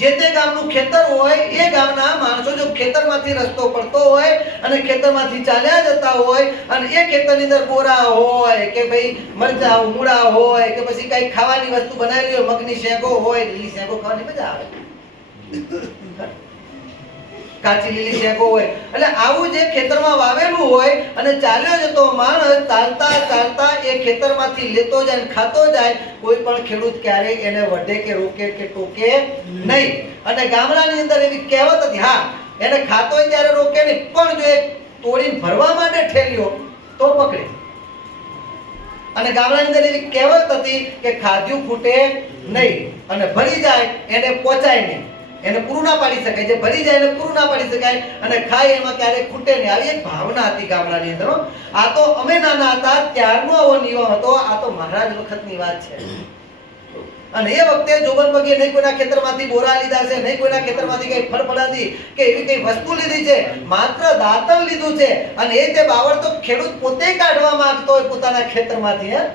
જે તે ગામનું ખેતર હોય એ ગામના માણસો જો ખેતરમાંથી રસ્તો પડતો હોય અને ખેતરમાંથી ચાલ્યા જતા હોય અને એ ખેતરની અંદર બોરા હોય કે ભાઈ મરચા મૂળા હોય કે પછી કઈ ખાવાની વસ્તુ બનાવેલી હોય, મગની શેકો હોય, લીલી શેકો ખાવાની મજા આવે, કાચી લીલી શેકો હોય, એટલે આવું જે ખેતરમાં વાવેલું હોય અને ચાલ્યો જતો માણસ ચાલતા ચાલતા એ ખેતરમાંથી લેતો જાય અને ખાતો જાય, કોઈ પણ ખેડૂત ક્યારેય એને વઢે કે રોકે કે ટોકે નહીં. અને ગામડાની અંદર એવી કહેવત હતી, હા એને ખાતો હોય ત્યારે રોકે નહીં, પણ જો એ તોડીને ભરવા માટે ઠેલ્યો તો પકડે. અને ગામડાની અંદર એવી કહેવત હતી કે ખાધ્યું ખૂટે નહીં અને ભરી જાય એને પહોંચાય નહીં, એને પૂરું ના પાડી શકાય. જે ભરી જાય એને પૂરું ના પાડી શકાય અને ખાય એમાં ક્યારેય ખૂટે નહીં. આવી એક ભાવના હતી ગામડાની અંદર. આ તો અમે નાના હતા ત્યારનો આવો નિયમ હતો. આ તો મહારાજ વખતની વાત છે. અને એ વખતે જોબન પગીએ નહીં કોઈના ખેતરમાંથી બોરા લીધા છે, નહીં કોઈના ખેતરમાંથી કઈ ફળફળાદી કે એવી કઈ વસ્તુ લીધી છે, માત્ર દાંતણ લીધું છે. અને એ તે બાવળ તો ખેડૂત પોતે કાઢવા માંગતો હોય પોતાના ખેતરમાંથી. હે,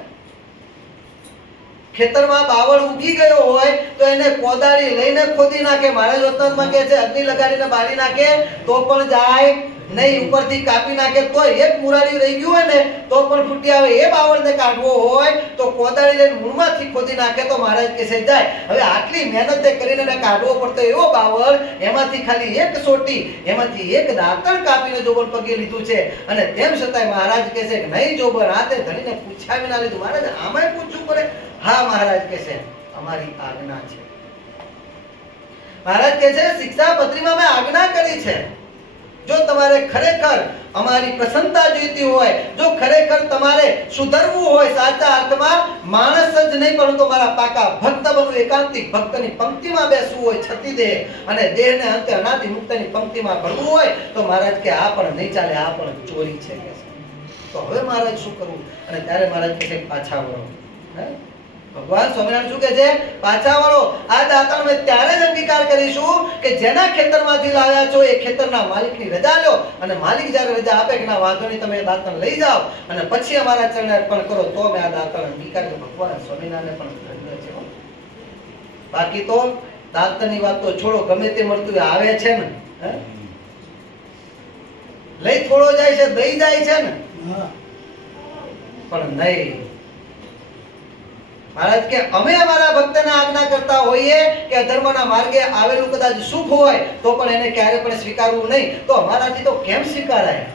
ખેતરમાં બાવળ ઉગી ગયો હોય તો એને કોદાળી લઈને ખોદી નાખે. મહારાજ વતનમાં કહે છે અગ્નિ લગાડીને બાળી નાખે તો પણ જાય નહીં, ઉપરથી કાપી નાખે તો એક મુરાડી રહી ગયું હોય ને તો પણ ફૂટી આવે. એ બાવળને કાઢવો હોય તો કોદાળી લઈને મૂળમાંથી ખોદી નાખે તો મહારાજ કહે છે જાય. હવે આટલી મહેનતે કરીને કાઢવો પડતો એવો બાવળ, એમાંથી ખાલી એક સોટી, એમાંથી એક દાંતણ કાપીને જોબન પગે લીધું છે. અને તેમ છતાંય મહારાજ કહે છે કે નહીં જોબન, આ તે ધણીને પૂછ્યા વિના લીધું. મહારાજ આમાંય પૂછવું પડે? હા મહારાજ કહે છે અમારી આજ્ઞા છે. મહારાજ કહે છે શિક્ષાપત્રીમાં મેં આજ્ઞા કરી છે. જો તમારે ખરેખર અમારી પ્રસન્નતા જોઈતી હોય, જો ખરેખર તમારે સુધરવું હોય, સાચા અર્થમાં માણસ જ નહીં પરંતુ મારા પાકા ભક્ત બનવું, એકાંતિક ભક્તની પંક્તિમાં બેસવું હોય, છતી દેહ અને દેહને અંતે અનાદિ મુક્તની પંક્તિમાં ભરવું હોય તો મહારાજ કે આ પણ નહીં ચાલે, આ પણ ચોરી છે. કે તો હવે મહારાજ શું કરવું? અને ત્યારે મહારાજ કહે છે પાછા વળો. ભગવાન સ્વામિનારાયણ શું કહે છે? પાછા વળો, આ દાતાનો અમે ત્યારે જ અંગીકાર કરીશું કે જેના ખેતરમાંથી લાવ્યા છો એ ખેતરના માલિકની રજા લો, અને માલિક જ્યારે રજા આપે કે ના વાંધો નહીં તમે દાતણ લઈ જાઓ અને પછી અમારા ચરણે અર્પણ કરો, તો અમે આ દાતણ અંગીકાર કરીએ. ભગવાન સ્વામિનારાયણ પણ ધન્ય છે હો. બાકી તો દાતણની વાત તો છોડો, ગમે તે મળતું આવે છે ને, હે? લઈ થોડો જાય છે, દઈ જાય છે ને, પણ નહીં. મહારાજ કે અમે અમારા ભક્તને આજ્ઞા કરતા હોઈએ કે અધર્મના માર્ગે આવેલું કદાચ સુખ હોય તો પણ એને ક્યારે પણ સ્વીકારવું નહીં, તો અમારાથી તો કેમ સ્વીકારાય?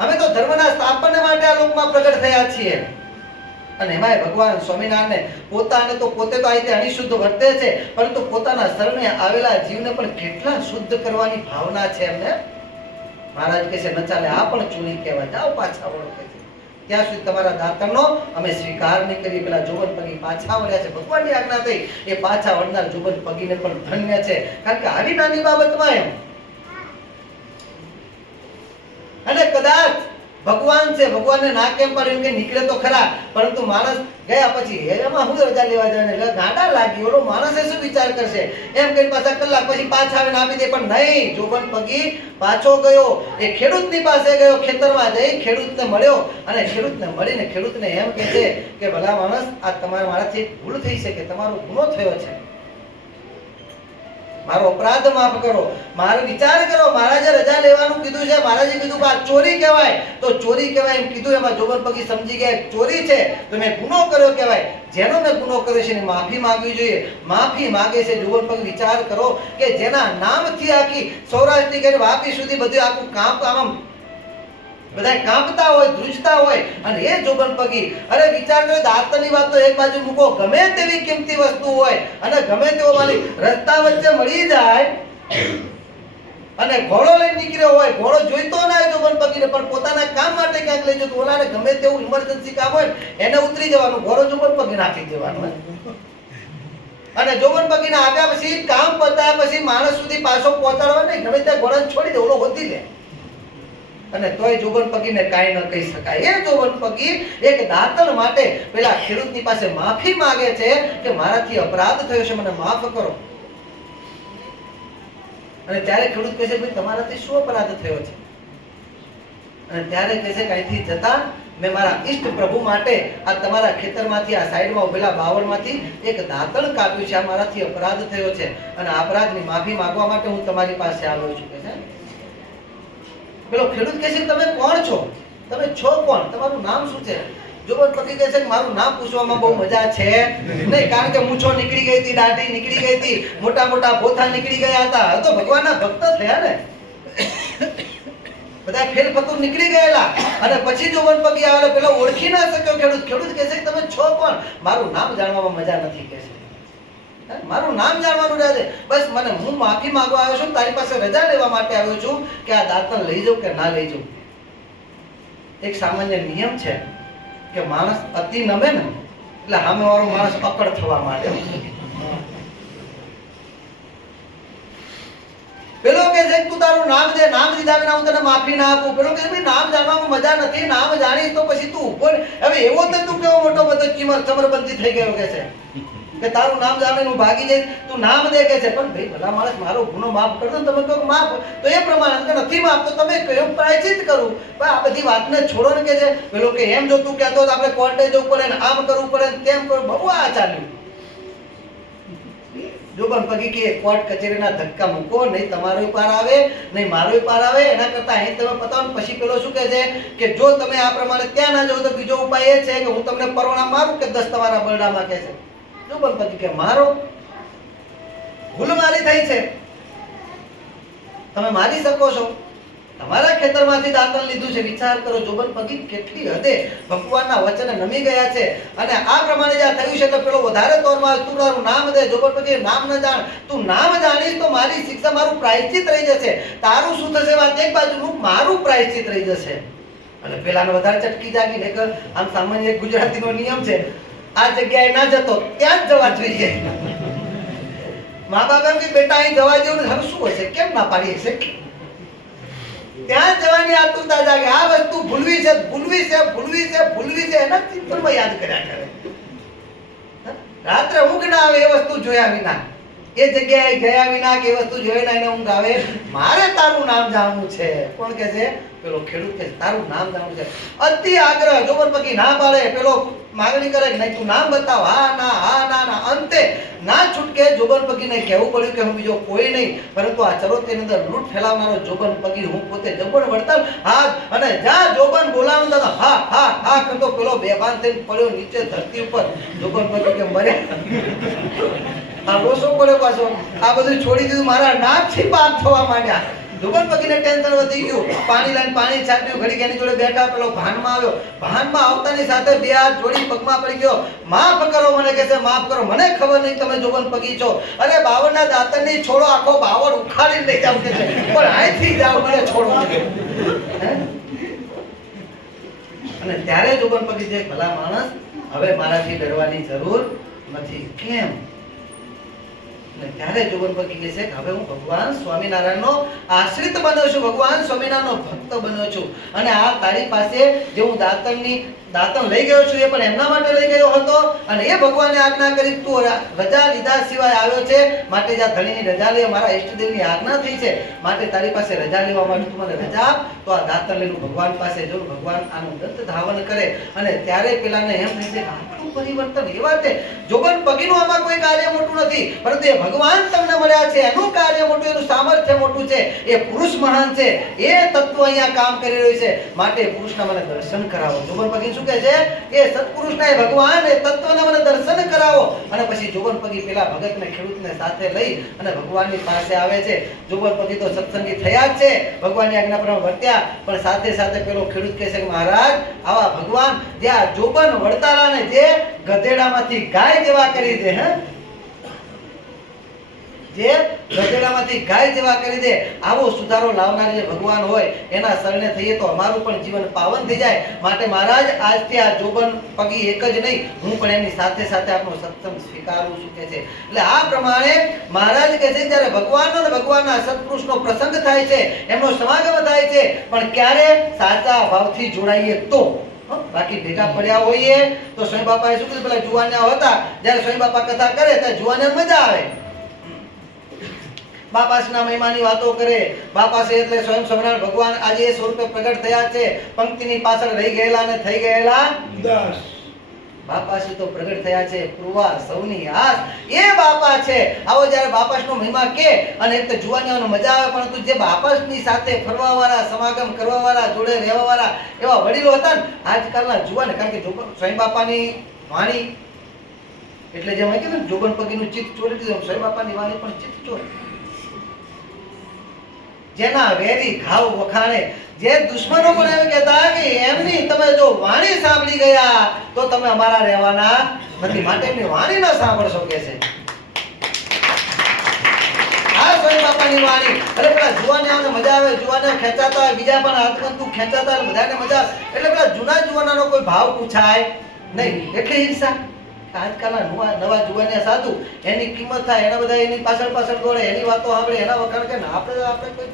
અમે તો ધર્મના સ્થાપન માટે આ લોકમાં પ્રગટ થયા છીએ. અને એમાંય ભગવાન સ્વામિનારાયણ પોતાને તો પોતે તો આ અનિશુદ્ધ વર્તે છે, પરંતુ પોતાના શરણે આવેલા જીવને પણ કેટલા શુદ્ધ કરવાની ભાવના છે એમને. મહારાજ કહે છે ન ચાલે, આ પણ ચૂની કહેવાય, જાઓ પાછા વળો કે છે. ત્યાં સુધી તમારા દાતણનો અમે સ્વીકાર નહીં કરી. પેલા જોબન પગી પાછા વળ્યા છે, ભગવાનની આજ્ઞા થઈ. એ પાછા વળનાર જોબન પગીને પણ ધન્ય છે, કારણ કે આવી નાની બાબતમાં એમ. અને કદાચ ભગવાન છે, ભગવાનને ના કેમ પાડ્યું કે નીકળે તો ખરા, પરંતુ માણસ ગયા પછી એમાં હું રજા લેવા જાય ને ગાંડા લાગી, ઓલો માણસે શું વિચાર કરશે એમ કઈ પાછા કલાક પછી પાછા આવીને આપી દે. પણ નહીં, જોબન પગી પાછો ગયો, એ ખેડૂતની પાસે ગયો, ખેતરમાં જઈ ખેડૂતને મળ્યો, અને ખેડૂતને મળીને ખેડૂતને એમ કહે છે કે ભલા માણસ, આ તમારા મારાથી ભૂલ થઈ છે, કે તમારો ગુનો થયો છે, મારો અપરાધ માફ કરો, મારો વિચાર કરો. મહારાજે રજા લેવાનું કીધું છે, મહારાજે કીધું કે આ ચોરી કહેવાય, તો ચોરી કહેવાય એમ કીધું. એમાં જોબન પગી સમજી ગયા ચોરી છે તો મેં ગુનો કર્યો કહેવાય. જેનો મેં ગુનો કર્યો છે એની માફી માંગવી જોઈએ. માફી માંગે છે જોબન પગી. વિચાર કરો કે જેના નામથી આખી સૌરાષ્ટ્રની કે વાપી સુધી બધું આખું કામ આમ બધા કાંપતા હોય, ધ્રુજતા હોય, અને એ જોબન પગી. અરે વિચાર કરો, દાતણની વાત તો એક બાજુ મૂકો, ગમે તેવી કિંમતી વસ્તુ હોય અને ગમે તેવો માલિક રસ્તા વચ્ચે મળી જાય અને ઘોડો લઈને નીકળ્યો હોય, ઘોડો જોઈતો ના હોય જોબન પગીને, પણ પોતાના કામ માટે ક્યાંક લઈ જતો, ઓલાને ગમે તેવું ઇમરજન્સી કામ હોય એને ઉતરી જવાનું, ઘોડો જોબન પગી નાખી દેવાનું. અને જોબન પગીને આપ્યા પછી કામ પતાયા પછી માણસ સુધી પાછો પહોંચાડવા નહીં, ગમે ત્યાં ઘોડાને છોડી દે, ઓલો હોતી લે. અને તોય જોબન પગીને કાંઈ ન કહી શકાય. એ જોબન પગી એક દાતણ માટે પેલા ખેડૂતની પાસે માફી માંગે છે કે મારાથી અપરાધ થયો છે, મને માફ કરો. અને ત્યારે ખેડૂત કહે છે ભાઈ તમારાથી શું અપરાધ થયો છે? અને ત્યારે કહે છે કે અહીંથી જતા મેં મારા ઈષ્ટ પ્રભુ માટે આ તમારા ખેતરમાંથી આ સાઈડમાં ઉભેલા બાવળમાંથી એક દાતણ કાપ્યું છે, આ મારાથી અપરાધ થયો છે અને આ અપરાધની માફી માંગવા માટે હું તમારી પાસે આવ્યો છું. કે છે પેલો ખેડૂત કહે છે તમે કોણ છો? તમે છો કોણ? તમારું નામ શું છે? જોબન પગી કહે છે કે મારું નામ પૂછવામાં બહુ મજા છે નહીં, કારણ કે મૂછો નીકળી ગઈ હતી, દાઢી નીકળી ગઈ હતી, મોટા મોટા પોથા નીકળી ગયા હતા. તો ભગવાનના ભક્ત થયા ને, બધા ફેર ફતુર નીકળી ગયેલા. અને પછી જોબન પગી આવેલો, પેલો ઓળખી ના શક્યો ખેડૂત. ખેડૂત કહે છે કે તમે છો કોણ? મારું નામ જાણવામાં મજા નથી, કહે છે મારું નામ જાણવાનું રહે. બસ મને હું માફી માંગવા આવ્યો છું, તારી પાસે રજા લેવા માટે આવ્યો છું કે આ દાતણ લઈ જાઉં કે ના લઈ જાઉં. એક સામાન્ય નિયમ છે કે માણસ અતિ નમે ને એટલે સામેવાળો માણસ અકડ થવા માંડે. પેલો કે છે તું તારું નામ દે, નામ દીધા વિના હું તને માફી ના આપું. પેલો કે ભાઈ નામ જાણવામાં મજા નથી, નામ જાણીશ તો પછી તું ઉપર. હવે એવો તો તું કેવો મોટો બધો ચમરબંધી થઈ ગયો કે છે કે તારું નામ જાણીને હું ભાગી જઈશ, તું નામ દે કે છે. પણ ભાઈ ભલા માણસ મારો ગુનો માફ કરી દો, તમે કહો માફ તો એ પ્રમાણે નથી માફ તો તમે કયો પ્રાયશ્ચિત કરું. પણ આ બધી વાતને છોડો ને કે છે પેલો કે એમ જો તું કહેતો આપણે કોર્ટે જવું પડે ને આમ કરવું પડે ને તેમ કરવું, બહુ આ ચાલ્યું. જોબન પગી કે કોર્ટ કચેરીના ધક્કા મૂકો, નહીં તમારો પાર આવે નહીં મારો પાર આવે, એના કરતા અહીં તમે પતાવો. પછી પેલો શું કહે છે કે જો તમે આ પ્રમાણે ત્યાં ના જાઓ તો બીજો ઉપાય એ છે કે હું તમને પરોણા મારું કે 10 તમારા બરડામાં, કહે છે. જોબન પગી કે મારો ભૂલ મારી થઈ છે, તમે મારી શકો છો, તમારા ખેતરમાંથી દાતણ લીધું છે. વિચાર કરો જોબન પગી કેટલી હદે ભગવાનના વચને નમી ગયા છે. અને આ પ્રમાણે જ્યાં થયું છે તો પેલો વધારે તોરમાં તું તારું નામ દે. જોબન પગી નામ ન જાણ, તું નામ જાણીશ તો મારી શિક્ષા, મારું પ્રાયશ્ચિત રહી જશે. તારું શું થશે વાત એક બાજુનું, મારું પ્રાયશ્ચિત રહી જશે. અને પેલાને વધારે ચટકી જાગી ને, આમ સામાન્ય એક ગુજરાતીનો નિયમ છે, આ જગ્યાએ ના જતો ત્યાં જ જવા જોઈએ. મા બાપ એમ કે બેટા અહીં જવા જેવું હવે શું હશે, કેમ ના પાડી હશે, ત્યાં જવાની આતુરતા જાગે. આ વસ્તુ ભૂલવી છે, ભૂલવી છે, ભૂલવી છે, ભૂલવી છે, એના ચિંતનમાં યાદ કર્યા કરે. રાત્રે ઊંઘ ના આવે એ વસ્તુ જોયા વિના, એ જગ્યાએ ગયા વિના કે એ વસ્તુ જોયા વિના એને ઊંઘ આવે. મારે તારું નામ જાણવું છે. કોણ કહે છે? પેલો ખેડૂત કહે છે તારું નામ જાણવું છે. અતિ આગ્રહ, જોબર પકી ના પાડે, પેલો માગણી કરે કે નહીં તું નામ બતાવ, હા ના ના. અંતે ના છૂટકે જોબન પગીને કહેવું પડ્યું કે હું બીજો કોઈ નહીં પરંતુ આ ચરોતરની અંદર લૂંટ ફેલાવનારો જોબન પગી હું પોતે. જબણ વળતર હાથ અને જ્યાં જોબન બોલાવતો હા હા હા કરતો પેલો બેભાન થઈને પડ્યો નીચે ધરતી ઉપર. જોબન પગી કે મરે આ રોસો પડ્યો પાછો. આ બધું છોડી દીધું, મારા નામથી પાપ થવા માંડ્યા. જોબન પગીને ટેન્શન વધી ગયું. પાણી લઈને પાણી છાંટ્યું, ઘડીક એની જોડે બેઠા, પેલો ભાનમાં આવ્યો. ભાનમાં આવતાની સાથે બે હાથ જોડી પગમાં પડી ગયો. માફ કરો મને, કહે છે માફ કરો, મને ખબર નહીં તમે જોબન પગી છો. અરે બાવળના દાંતણની છોડો, આખો બાવળ ઉખાડીને લઈ જાવ કે છે, પણ અહીંથી જાવ મને છોડો. અને ત્યારે જોબન પગી છે ભલા માણસ, હવે મારાથી ડરવાની જરૂર નથી. કેમ? ત્યારે જોબન પગી કહે છે કે હવે હું ભગવાન સ્વામિનારાયણનો આશ્રિત બન્યો છું, ભગવાન સ્વામિનારાયણનો ભક્ત બન્યો છું. અને આ તારી પાસે જે હું દાંતણ લઈ ગયો છું એ પણ એમના માટે લઈ ગયો હતો. અને એ ભગવાને આજ્ઞા કરી તું રજા લીધા સિવાય આવ્યો છે, માટે જ્યાં ધણીની રજા લે, મારા ઈષ્ટદેવની આજ્ઞા થઈ છે, માટે તારી પાસે રજા લેવા માટે તું મને રજા આપ. તો આ દાંતણ લઈને ભગવાન પાસે જો ભગવાન આનું દત્ત ધાવન કરે. અને ત્યારે પેલાને એમ થઈ છે કે આટલું પરિવર્તન એ વાતે જોબન પગીનું આમાં કોઈ કાર્ય મોટું નથી, પરંતુ એ ભગવાન તમને મળ્યા છે એનું કાર્ય મોટું, એનું સામર્થ્ય મોટું છે, એ પુરુષ મહાન છે, એ તત્વ અહીંયા કામ કરી રહ્યું છે, માટે પુરુષના મને દર્શન કરાવો. જોબન પગી શું કહે છે? એ સત્પુરુષના એ ભગવાન એ તત્વના મને દર્શન કરાવો. અને પછી જોબન પગી પેલા ભગતને ખેડૂતને સાથે લઈ અને ભગવાનની પાસે આવે છે. જોબન પગી તો સત્સંગી થયા જ છે, ભગવાનની આજ્ઞા પ્રમાણે વર્ત્યા, પણ સાથે સાથે પેલો ખેડૂત કહે છે કે મહારાજ આવા ભગવાન જે આ જોબન વડતાલાને જે ગધેડામાંથી ગાય જેવા કરી દે, જે ગધેડામાંથી ગાય જેવા કરી દે, આવો સુધારો લાવનાર જે ભગવાન હોય એના શરણે થઈએ તો અમારું પણ જીવન પાવન થઈ જાય. માટે મહારાજ આજથી આ જોબન પગી એક જ નહીં, હું પણ એની સાથે સાથે આપનો સત્સંગ સ્વીકારું છું કે છે. એટલે આ પ્રમાણે મહારાજ કહે છે જ્યારે ભગવાનનો અને ભગવાનના સત્પુરુષનો પ્રસંગ થાય છે, એમનો સમાગમ થાય છે, પણ ક્યારે સાચા ભાવથી જોડાઈએ તો. બાકી ભેગા પડ્યા હોઈએ તો સ્વામી બાપાએ શું કીધું, પેલા જુવાનિયા હતા, જ્યારે સ્વામી બાપા કથા કરે ત્યારે જુવાનિયાને મજા આવે, બાપાસના મહિમાની વાતો કરે. બાપાસે એટલે સ્વયં સ્વામિનારાયણ ભગવાન આજે એ સ્વરૂપે પ્રગટ થયા છે. પંક્તિની પાછળ રહી ગયેલા અને થઈ ગયેલા દાસ બાપાસી તો પ્રગટ થયા છે. પૂર્વા સૌની આસ એ બાપા છે. આવો જ્યારે બાપાસનો મહિમા કે અને એક તો જુવાનીઓને મજા આવે, પરંતુ જે બાપાસની સાથે ફરવા વાળા, સમાગમ કરવા વાળા, જોડે રહેવા વાળા એવા વડીલો હતા ને આજકાલના જુવાન, કારણ કે સ્વયં બાપાની વાણી એટલે જેમ કીધું જોબન પગીનું ચિત્ત ચોરી દીધું, સ્વયં બાપાની વાણી પણ ચિત્ત ચોરી. જેના વેરી ઘાવ વખાણે, જે દુશ્મનો પણ એમ કહેતા કે એમની તમે જો વાણી સાંભળી ગયા તો તમે અમારા રહેવાના નથી, માટે એમની વાણી ન સાંભળશો કે છે. આ સ્વયં બાપાની વાણી. અરે પેલા જુવાનિયાઓને મજા આવે, જુવાનિયા ખેંચાતા હોય, બીજા પણ હાથવંતુ ખેંચાતા હોય, બધાને મજા આવે. એટલે પેલા જૂના જુવાનાનો કોઈ ભાવ પૂછાય નહીં, એટલે ઈર્ષા. આજકાલના નવા જુવાનિયા સાધુ, એની કિંમત થાય, એના બધા એની પાછળ દોડે, એની વાતો સાંભળે, એના વખાણ કે આપણે કોઈ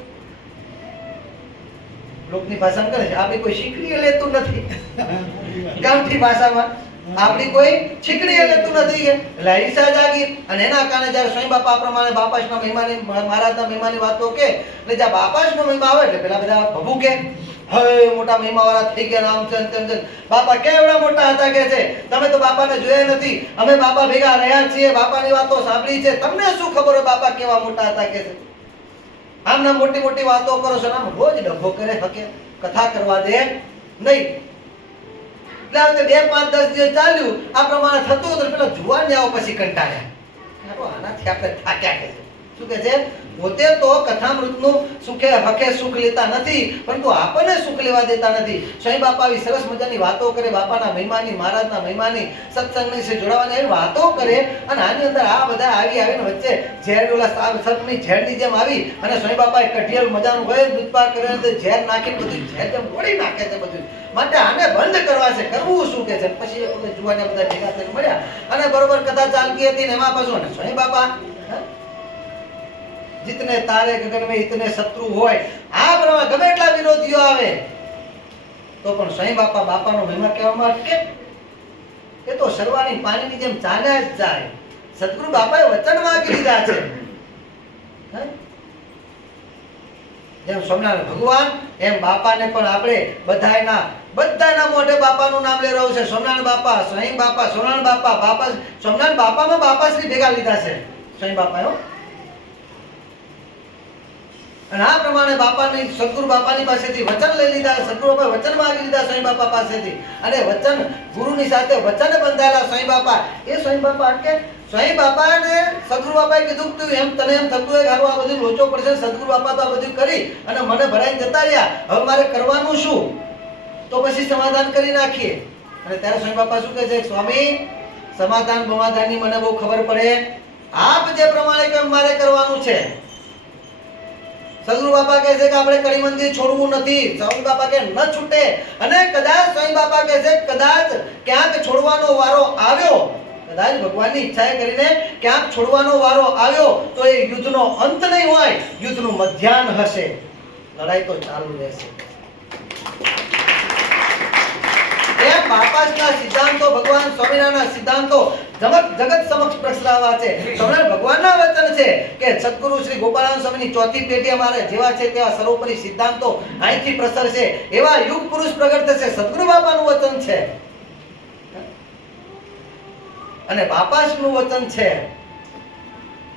લોકની ભાષામાં કરે છે, આપણી કોઈ શીખડી લેતું નથી, ગામઠી ભાષામાં આપણી કોઈ શીખડી લેતું નથી કે એટલે ઈર્ષા જાગી. અને એના કારણે જ્યારે સ્વયં બાપા પ્રમાણે બાપાસના મહિમાની, મહારાજના મહિમાની વાતો કે એટલે જ્યાં બાપાસનો મહિમા આવે એટલે પેલા બધા ભભૂ કે હવે મોટા મહિમા વાળા થઈ ગયા, આમ છે તેમ છે. બાપા કેવડા મોટા હતા કે છે, તમે તો બાપાને જોયા નથી, અમે બાપા ભેગા રહ્યા છીએ, બાપાની વાતો સાંભળી છે, તમને શું ખબર હોય બાપા કેવા મોટા હતા કે છે. આમના મોટી મોટી વાતો કરો છો, આમ રોજ ડભો કરે, હકે કથા કરવા દે નહીં. એટલે આ 2, 5, 10 દિવસ ચાલ્યું, આ પ્રમાણે થતું હતું. પેલા જુવાનિયાઓ પછી કંટાળ્યા, આનાથી આપણે થાક્યા કે છે. શું કે છે? પોતે તો કથામૃતનું સુખે હકે સુખ લેતા નથી, પરંતુ આપણને સુખ લેવા દેતા નથી. સ્વામી બાપા આવી સરસ મજાની વાતો કરે, બાપાના મહિમાની, મહારાજના મહિમાની, સત્સંગની છે જોડાવાની એવી વાતો કરે. અને આની અંદર આ બધા આવીને વચ્ચે ઝેર, ઓલા સર્પની ઝેરની જેમ આવી અને સ્વામી બાપાએ કઢિયલ મજાનું હોય દૂધપાક કર્યો, ઝેર નાખી બધું ઝેર જેમ ઓળી નાખે છે બધું. માટે આને બંધ કરવા છે, કરવું શું કે છે. પછી જુવાને બધા ભેગા થઈને મળ્યા અને બરોબર કથા ચાલતી હતી ને એમાં પાછું સ્વામી બાપા જીતને તારે ગગન में इतने शत्रु હોય, આ પ્રમાણે ગમે એટલા વિરોધીઓ આવે તો પણ સ્વયં બાપાનો મહિમા કહેવામાં અટકે એ તો સરવાની પાણીની જેમ ચાલ્યા જ જાય. સદગુરુ બાપાએ વચન માંગી લીધા છે. હે? જેમ સ્વામિનારાયણ ભગવાન એમ બાપાને પણ આપણે બધાના મોઢે બાપાનું નામ લઈ રહ્યું છે. સ્વામિનારાયણ બાપા, સ્વયં બાપા, સ્વામિનારાયણ બાપા, સ્વામિનારાયણ બાપામાં બાપાશ્રી ભેગા લીધા છે. સ્વયં બાપા હો. અને આ પ્રમાણે બાપાની સદગુરુ બાપાની પાસેથી વચન લઈ લીધા. સદગુરુ બાપાએ વચન માંગી લીધા સ્વયં બાપા પાસેથી. અને વચન ગુરુની સાથે વચન બંધાયેલા સ્વયં બાપા. એ સ્વયં બાપા કે સ્વયં બાપાને સદગુરુ બાપાએ કીધું કે એમ તને એમ થતું હોય કે આ બધું લોચો પડશે. સદગુરુ બાપા તો આ બધું કરી અને મને ભરાઈને જતા રહ્યા. હવે મારે કરવાનું શું? તો પછી સમાધાન કરી નાખીએ. અને ત્યારે સ્વયં બાપા શું કહે છે? સ્વામી, સમાધાન બમાધાનની મને બહુ ખબર પડે. આપ જે પ્રમાણે કે મારે કરવાનું છે. સદગુરુ બાપા કહે છે કે આપણે કડી મંદિર છોડવું નથી. સ્વામી બાપા કે ન છૂટે. અને કદાચ સ્વામી બાપા કહે છે કદાચ ક્યાંક છોડવાનો વારો આવ્યો, કદાચ ભગવાનની ઈચ્છાએ કરીને ક્યાંક છોડવાનો વારો આવ્યો તો એ યુદ્ધનો અંત નહીં હોય, યુદ્ધનું મધ્યાહ્ન હશે. લડાઈ તો ચાલુ રહેશે. એમ બાપાના સિદ્ધાંતો, ભગવાન સ્વામિનારાયણના સિદ્ધાંતો જગત સમક્ષ પ્રસરાવા છે. સ્વામિનારાયણ ભગવાનના વચન છે કે સદગુરુ શ્રી ગોપાળાનંદ સ્વામીની ચોથી પેઢી અમારે જેવા છે તેવા સર્વોપરી સિદ્ધાંતો અહીંથી પ્રસરશે. એવા યુગ પુરુષ પ્રગટ થશે. સદગુરુ બાપાનું વચન છે અને બાપાશ્રીનું વચન છે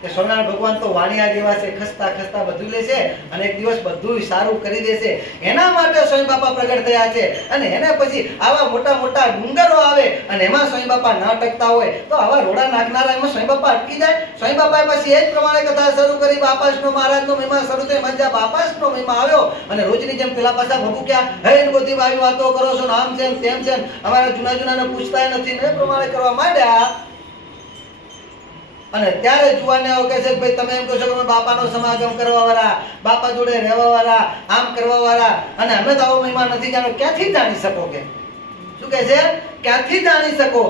કે સ્વામિનારાયણ ભગવાન તો વાણિયા જેવા છે. ખસતા ખસતા બધું લેશે અને એક દિવસ બધું સારું કરી દેશે. એના માટે સ્વયં બાપા પ્રગટ થયા છે. અને એને પછી આવા મોટા મોટા ડુંગરો આવે અને એમાં સ્વયં બાપા ન અટકતા હોય તો આવા રોડા નાખનારા એમાં સ્વયં બાપા અટકી જાય. સ્વયં બાપાએ પછી એ જ પ્રમાણે કથા શરૂ કરી. બાપાશ્રીનો મહારાજનો મહિમા શરૂ થઈ. મજા બાપાશ્રીનો મહિમા આવ્યો અને રોજની જેમ પેલા પાછા ભભૂક્યા, હે બધી આવી વાતો કરો છો ને આમ છે ને તેમ છે ને અમારા જૂનાને પૂછતા નથી ને એ પ્રમાણે કરવા માંડ્યા. અને ત્યારે જુવાનિયાઓ કહે છે કે ભાઈ તમે એમ કહો છો કે અમે બાપાનો સમાગમ કરવા વાળા, બાપા જોડે રહેવા વાળા, આમ કરવા વાળા, અને અમે તો આવો મહિમા નથી જાણો. ક્યાંથી જાણી શકો? કે શું કહે છે? ક્યાંથી જાણી શકો?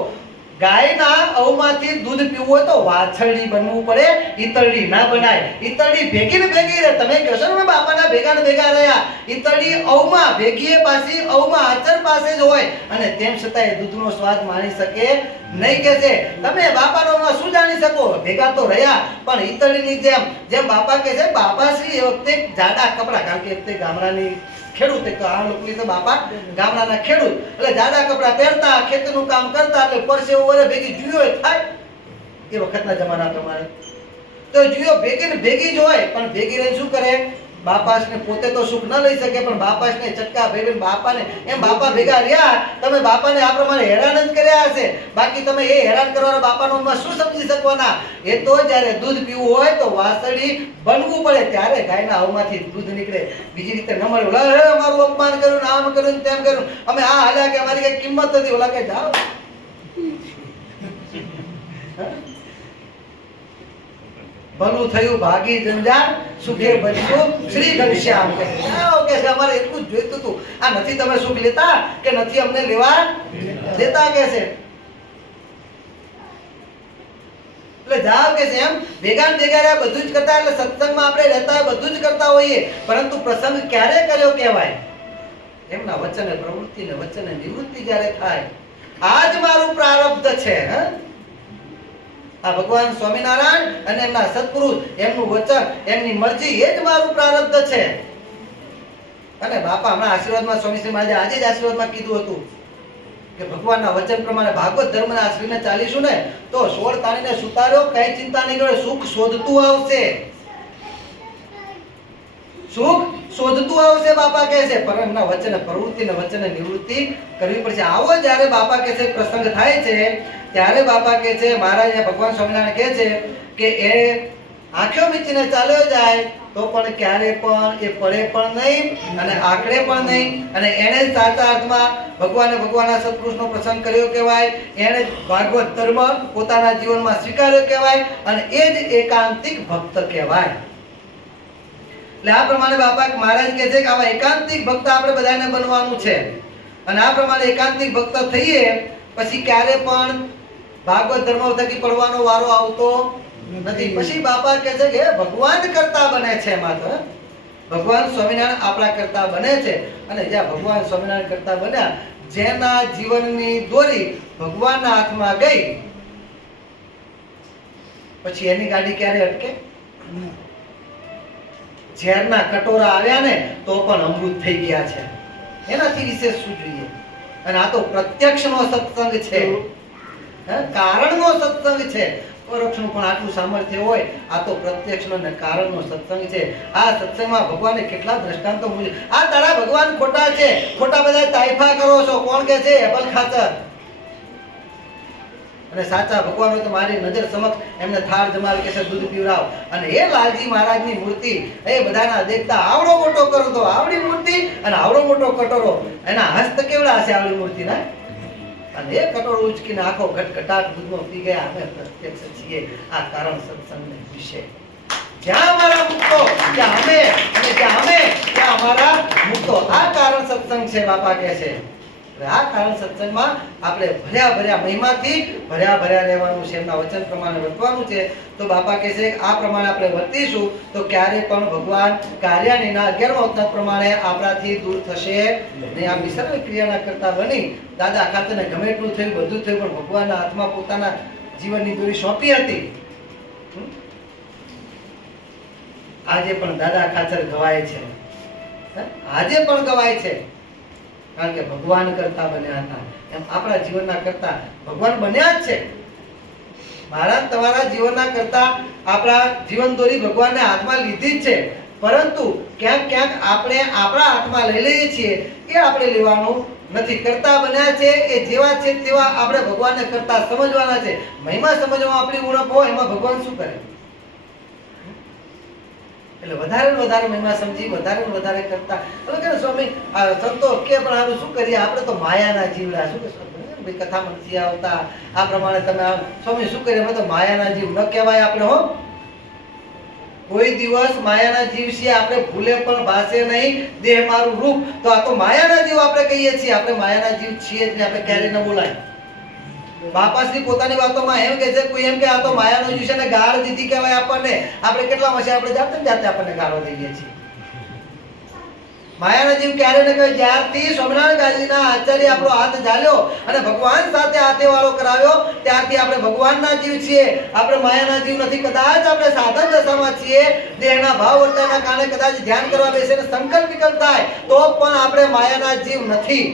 ગાયના અવમાંથી દૂધ પીવું હોય તો વાછરડી બનવું પડે, ઈતરડી ના બનાય. ઈતરડી ભેગી ને ભેગી રહે. તમે કહો છો ને બાપાના ભેગા ને ભેગા રહ્યા. ઈતરડી અવમાં ભેગીએ પાછી અવમાં આચર પાસે જ હોય અને તેમ છતાં એ દૂધનો સ્વાદ માણી શકે નહીં. કે છે તમે બાપાનો શું જાણી શકો? ભેગા તો રહ્યા પણ ઈતરડીની જેમ બાપા કહે છે. બાપાશ્રી એ વખતે જાડા કપડા, કારણ કે એ વખતે ગામડાની ખેડૂત, તો આ લોકો તો બાપા ગામડાના ખેડૂત એટલે જાડા કપડા પહેરતા, ખેતરનું કામ કરતા એટલે પરસે ઓરે ભેગી જુયો થાય એ વખતના જમાના પ્રમાણે. તો જુયો ભેગી ને ભેગી જ હોય પણ ભેગી રહીને શું કરે? બાપાને પોતે તો સુખ ન લઈ શકે પણ બાપાને ચટકા ભેગી બાપાને એમ બાપા ભેગા રહ્યા. તમે બાપાને આ પ્રમાણે હેરાન જ કર્યા હશે. બાકી તમે એ હેરાન કરવાના બાપાનો શું સમજી શકવાના? એ તો જ્યારે દૂધ પીવું હોય તો વાસળી બનવું પડે ત્યારે ગાયના આવમાંથી દૂધ નીકળે. બીજી રીતે ન મળે. ઓલા હે અમારું અપમાન કર્યું, આમ કર્યું, તેમ કર્યું, અમે આ હાલ્યા કે અમારી કઈ કિંમત નથી. ઓલા કે જાઓ ભલું થયું ભાગી જંજાર, સુખે બચ્યું શ્રી ઘનશ્યામ. કે અમારે એટલું જ જોઈતું હતું. આ નથી તમે સુખ લેતા કે નથી અમને લેવા દેતા કે છે. એટલે જાવ કે છે એમ ભેગા રહ્યા બધું જ કરતા. એટલે સત્સંગમાં આપણે રહેતા હોય બધું જ કરતા હોઈએ પરંતુ પ્રસંગ ક્યારે કર્યો કહેવાય? એમના વચને પ્રવૃત્તિ ને વચને નિવૃત્તિ જ્યારે થાય. આ જ મારું પ્રારબ્ધ છે. આ ભગવાન સ્વામિનારાયણ અને એમના સત્પુરુષ, એમનું વચન, એમની મરજી, એ જ મારું પ્રારબ્ધ છે. અને બાપા હમણાં આશીર્વાદમાં સ્વામીશ્રી મહારાજે આજે જ આશીર્વાદમાં કીધું હતું કે ભગવાનના વચન પ્રમાણે ભાગવત ધર્મના આશ્રયને ચાલીશું ને તો 16 તાણીને સુતાર્યો, કઈ ચિંતા નહીં કરે, સુખ શોધતું આવશે. સુખ શોધતું આવશે બાપા કહે છે. પણ એમના વચને પ્રવૃત્તિ ને વચને નિવૃત્તિ કરવી પડશે. આવો જ્યારે બાપા કહે છે પ્રસંગ થાય છે ત્યારે બાપા કહે છે, મહારાજ ભગવાન સ્વામિનારાયણ કહે છે કે એ આંખો મીચીને ચાલ્યો જાય તો પણ ક્યારે પણ એ પડે પણ નહીં અને આંકડે પણ નહીં. અને એને જ સાચા અર્થમાં ભગવાનના સત્પુરુષનો પ્રસંગ કર્યો કહેવાય. એને જ ભાગવત ધર્મ પોતાના જીવનમાં સ્વીકાર્યો કહેવાય અને એ જ એકાંતિક ભક્ત કહેવાય. એટલે આ પ્રમાણે બાપા મહારાજ કહે છે કે આવા એકાંતિક ભક્ત આપણે બધાને બનવાનું છે. અને આ પ્રમાણે એકાંતિક ભક્ત થઈએ પછી ક્યારે પણ ભાગવત ધર્મ થકી પડવાનો વારો આવતો નથી. પછી બાપા કહે છે કે ભગવાન કરતા બને છે. માત્ર ભગવાન સ્વામિનારાયણ આપણા કરતા બને છે. અને જ્યાં ભગવાન સ્વામિનારાયણ કરતા બન્યા જેના જીવનની દોરી ભગવાનના હાથમાં ગઈ પછી એની ગાડી ક્યારે અટકે? ઝેરના કટોરા આવ્યા ને તો પણ અમૃત થઈ ગયા છે. એનાથી વિશેષ શું જોઈએ? અને આ તો પ્રત્યક્ષનો સત્સંગ છે, કારણનો સત્સંગ છે. પરોક્ષનું પણ આટલું સામર્થ્ય હોય, આ તો પ્રત્યક્ષનો અને કારણનો સત્સંગ છે. આ સત્સંગમાં ભગવાને કેટલા દ્રષ્ટાંતો મૂક્યા. આ તારા ભગવાન ખોટા છે, ખોટા બધા તાઇફા કરો છો. કોણ કે છે? એપલ ખાતર. અને સાચા ભગવાન હોય તો મારી નજર સમક્ષ એમને થાળ જમાવી કે છે દૂધ પીવડાવ. અને એ લાલજી મહારાજની મૂર્તિ એ બધાના દેખતા આવડો મોટો કરો તો આવડી મૂર્તિ અને આવડો મોટો કટોરો, એના હસ્ત કેવડા હશે આવડી મૂર્તિના? અને એ કટોરો ઉચકીને આખો ઘટઘટાટ દૂધમાં પી ગયા. અમે પ્રત્યક્ષ છીએ આ કારણ સત્સંગને વિશે. જ્યાં અમારા મુક્તો ત્યાં અમે, અને જ્યાં અમે ત્યાં અમારા મુક્તો. આ કારણ સત્સંગ છે બાપા કહે છે. આ કારણ સત્સંગમાં આપણે ભર્યા મહિમાથી ભર્યા રહેવાનું છે, એમના વચન પ્રમાણે વર્તવાનું છે. તો બાપા કહે છે આ પ્રમાણે આપણે વર્તીશું તો ક્યારે પણ ભગવાન કાર્યાણીના 11મા અવતાર પ્રમાણે આપણાથી દૂર થશે નહીં. આ સર્વ ક્રિયાના કરતા બની દાદા ખાતરને ગમે એટલું થયું, બધું થયું, પણ ભગવાનના હાથમાં પોતાના જીવનની દોરી સોંપી હતી. આજે પણ દાદા ખાતર ગવાય છે, આજે પણ ગવાય છે. કારણ કે ભગવાન કરતા બન્યા હતા, એમ આપણા જીવનના કરતા ભગવાન બન્યા જ છે. મારા તમારા જીવનના કરતા આપણા જીવન દોરી ભગવાનને હાથમાં લીધી જ છે. પરંતુ ક્યાંક આપણે આપણા હાથમાં લઈ લઈએ છીએ, એ આપણે લેવાનું નથી. કરતા બન્યા છે એ જેવા છે તેવા આપણે ભગવાનને કરતા સમજવાના છે. મહિમા સમજવામાં આપણી ઉણપ હોય, એમાં ભગવાન શું કરે? એટલે વધારે ને વધારે મહિમા સમજી, વધારે ને વધારે કરતા. એટલે કે સ્વામી સંતો કે પણ હારું શું કરીએ, આપણે તો માયાના જીવડા. શું કે ભાઈ કથામાં નથી આવતા, આ પ્રમાણે તમે સ્વામી શું કરીએ, અમે તો માયાના જીવ. ન કહેવાય આપણે. હો, કોઈ દિવસ માયાના જીવ છીએ આપણે, ભૂલે પણ ભાસે નહીં દેહ મારું રૂપ. તો આ તો માયાના જીવ આપણે કહીએ છીએ. આપણે માયાના જીવ છીએ જ ને, આપણે ક્યારેય ન બોલાય. બાપાશ્રી પોતાની વાતોમાં એમ કહે છે, કોઈ એમ કે આ તો માયાનો જીવ છે ને ગાળ દીધી કહેવાય આપણને. આપણે કેટલા મશે આપણે જાતે આપણે ગાળો દઈએ છીએ. માયાના જીવ ક્યારે ને કહેવાય? જ્યારથી સ્વામિનારાયણ ગાંધીના આચાર્ય આપણો હાથ ઝાલ્યો અને ભગવાન સાથે હાથે વાળો કરાવ્યો, ત્યારથી આપણે ભગવાનના જીવ છીએ, આપણે માયાના જીવ નથી. કદાચ આપણે સાધન દશામાં છીએ, દેહના ભાવ વર્તનના કારણે કદાચ ધ્યાન કરવા બેસે ને સંકલ્પ વિકલ્પ થાય તો પણ આપણે માયાના જીવ નથી.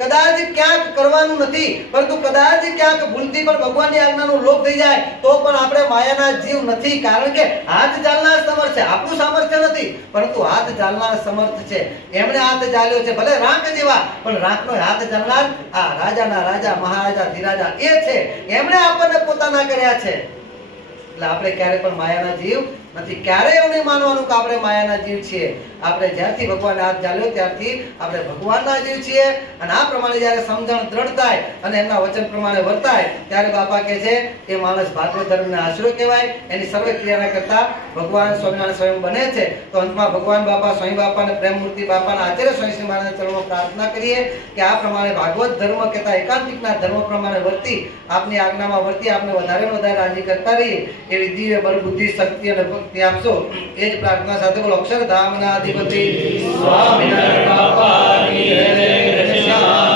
કદાચ ક્યાંક કરવાનું નથી, પરંતુ કદાચ ક્યાંક ભૂલથી પણ ભગવાનની આજ્ઞાનું લોપ થઈ જાય તો પણ આપણે માયાના જીવ નથી. કારણ કે હાથ ઝાલનાર સમર્થ છે, આપણું સામર્થ્ય નથી, પરંતુ હાથ ઝાલનાર સમર્થ છે. એમણે હાથ ઝાલ્યો છે, ભલે રાંક જેવા, પણ રાંકનો હાથ ઝાલનાર આ રાજાના રાજા મહારાજા ધીરાજા એ છે. એમણે આપણને પોતાના કર્યા છે. એટલે આપણે ક્યારે પણ માયાના જીવ નથી. ક્યારેય એવું નહીં માનવાનું કે આપણે માયાના જીવ છીએ. આપણે જ્યારથી ભગવાન હાથ ઝાલ્યો ત્યારથી આપણે ભગવાનના જીવ છીએ. અને આ પ્રમાણે જ્યારે સમજણ દ્રઢ થાય અને એમના વચન પ્રમાણે વર્તાય ત્યારે બાપા કહે છે એ માણસ ભાગવત ધર્મને આશરો કહેવાય. એની સર્વ ક્રિયાના કરતા ભગવાન સ્વામિનારાયણ સ્વયં બને છે. તો અંતમાં ભગવાન બાપા સ્વામી બાપા અને પ્રેમમૂર્તિ બાપાના આચાર્ય સ્વામી શ્રી મહારાજના ચરણોમાં પ્રાર્થના કરીએ કે આ પ્રમાણે ભાગવત ધર્મ કહેતા એકાંતિકના ધર્મ પ્રમાણે વર્તી, આપની આજ્ઞામાં વર્તી આપણે વધારે ને વધારે રાજી કરતા રહીએ એવી દિવ્ય બળ બુદ્ધિ શક્તિ અને ભક્તિ આપશો. એ જ પ્રાર્થના સાથે બોલો અક્ષરધામના અધિપતિ સ્વામિનારાયણ બાપાની જય.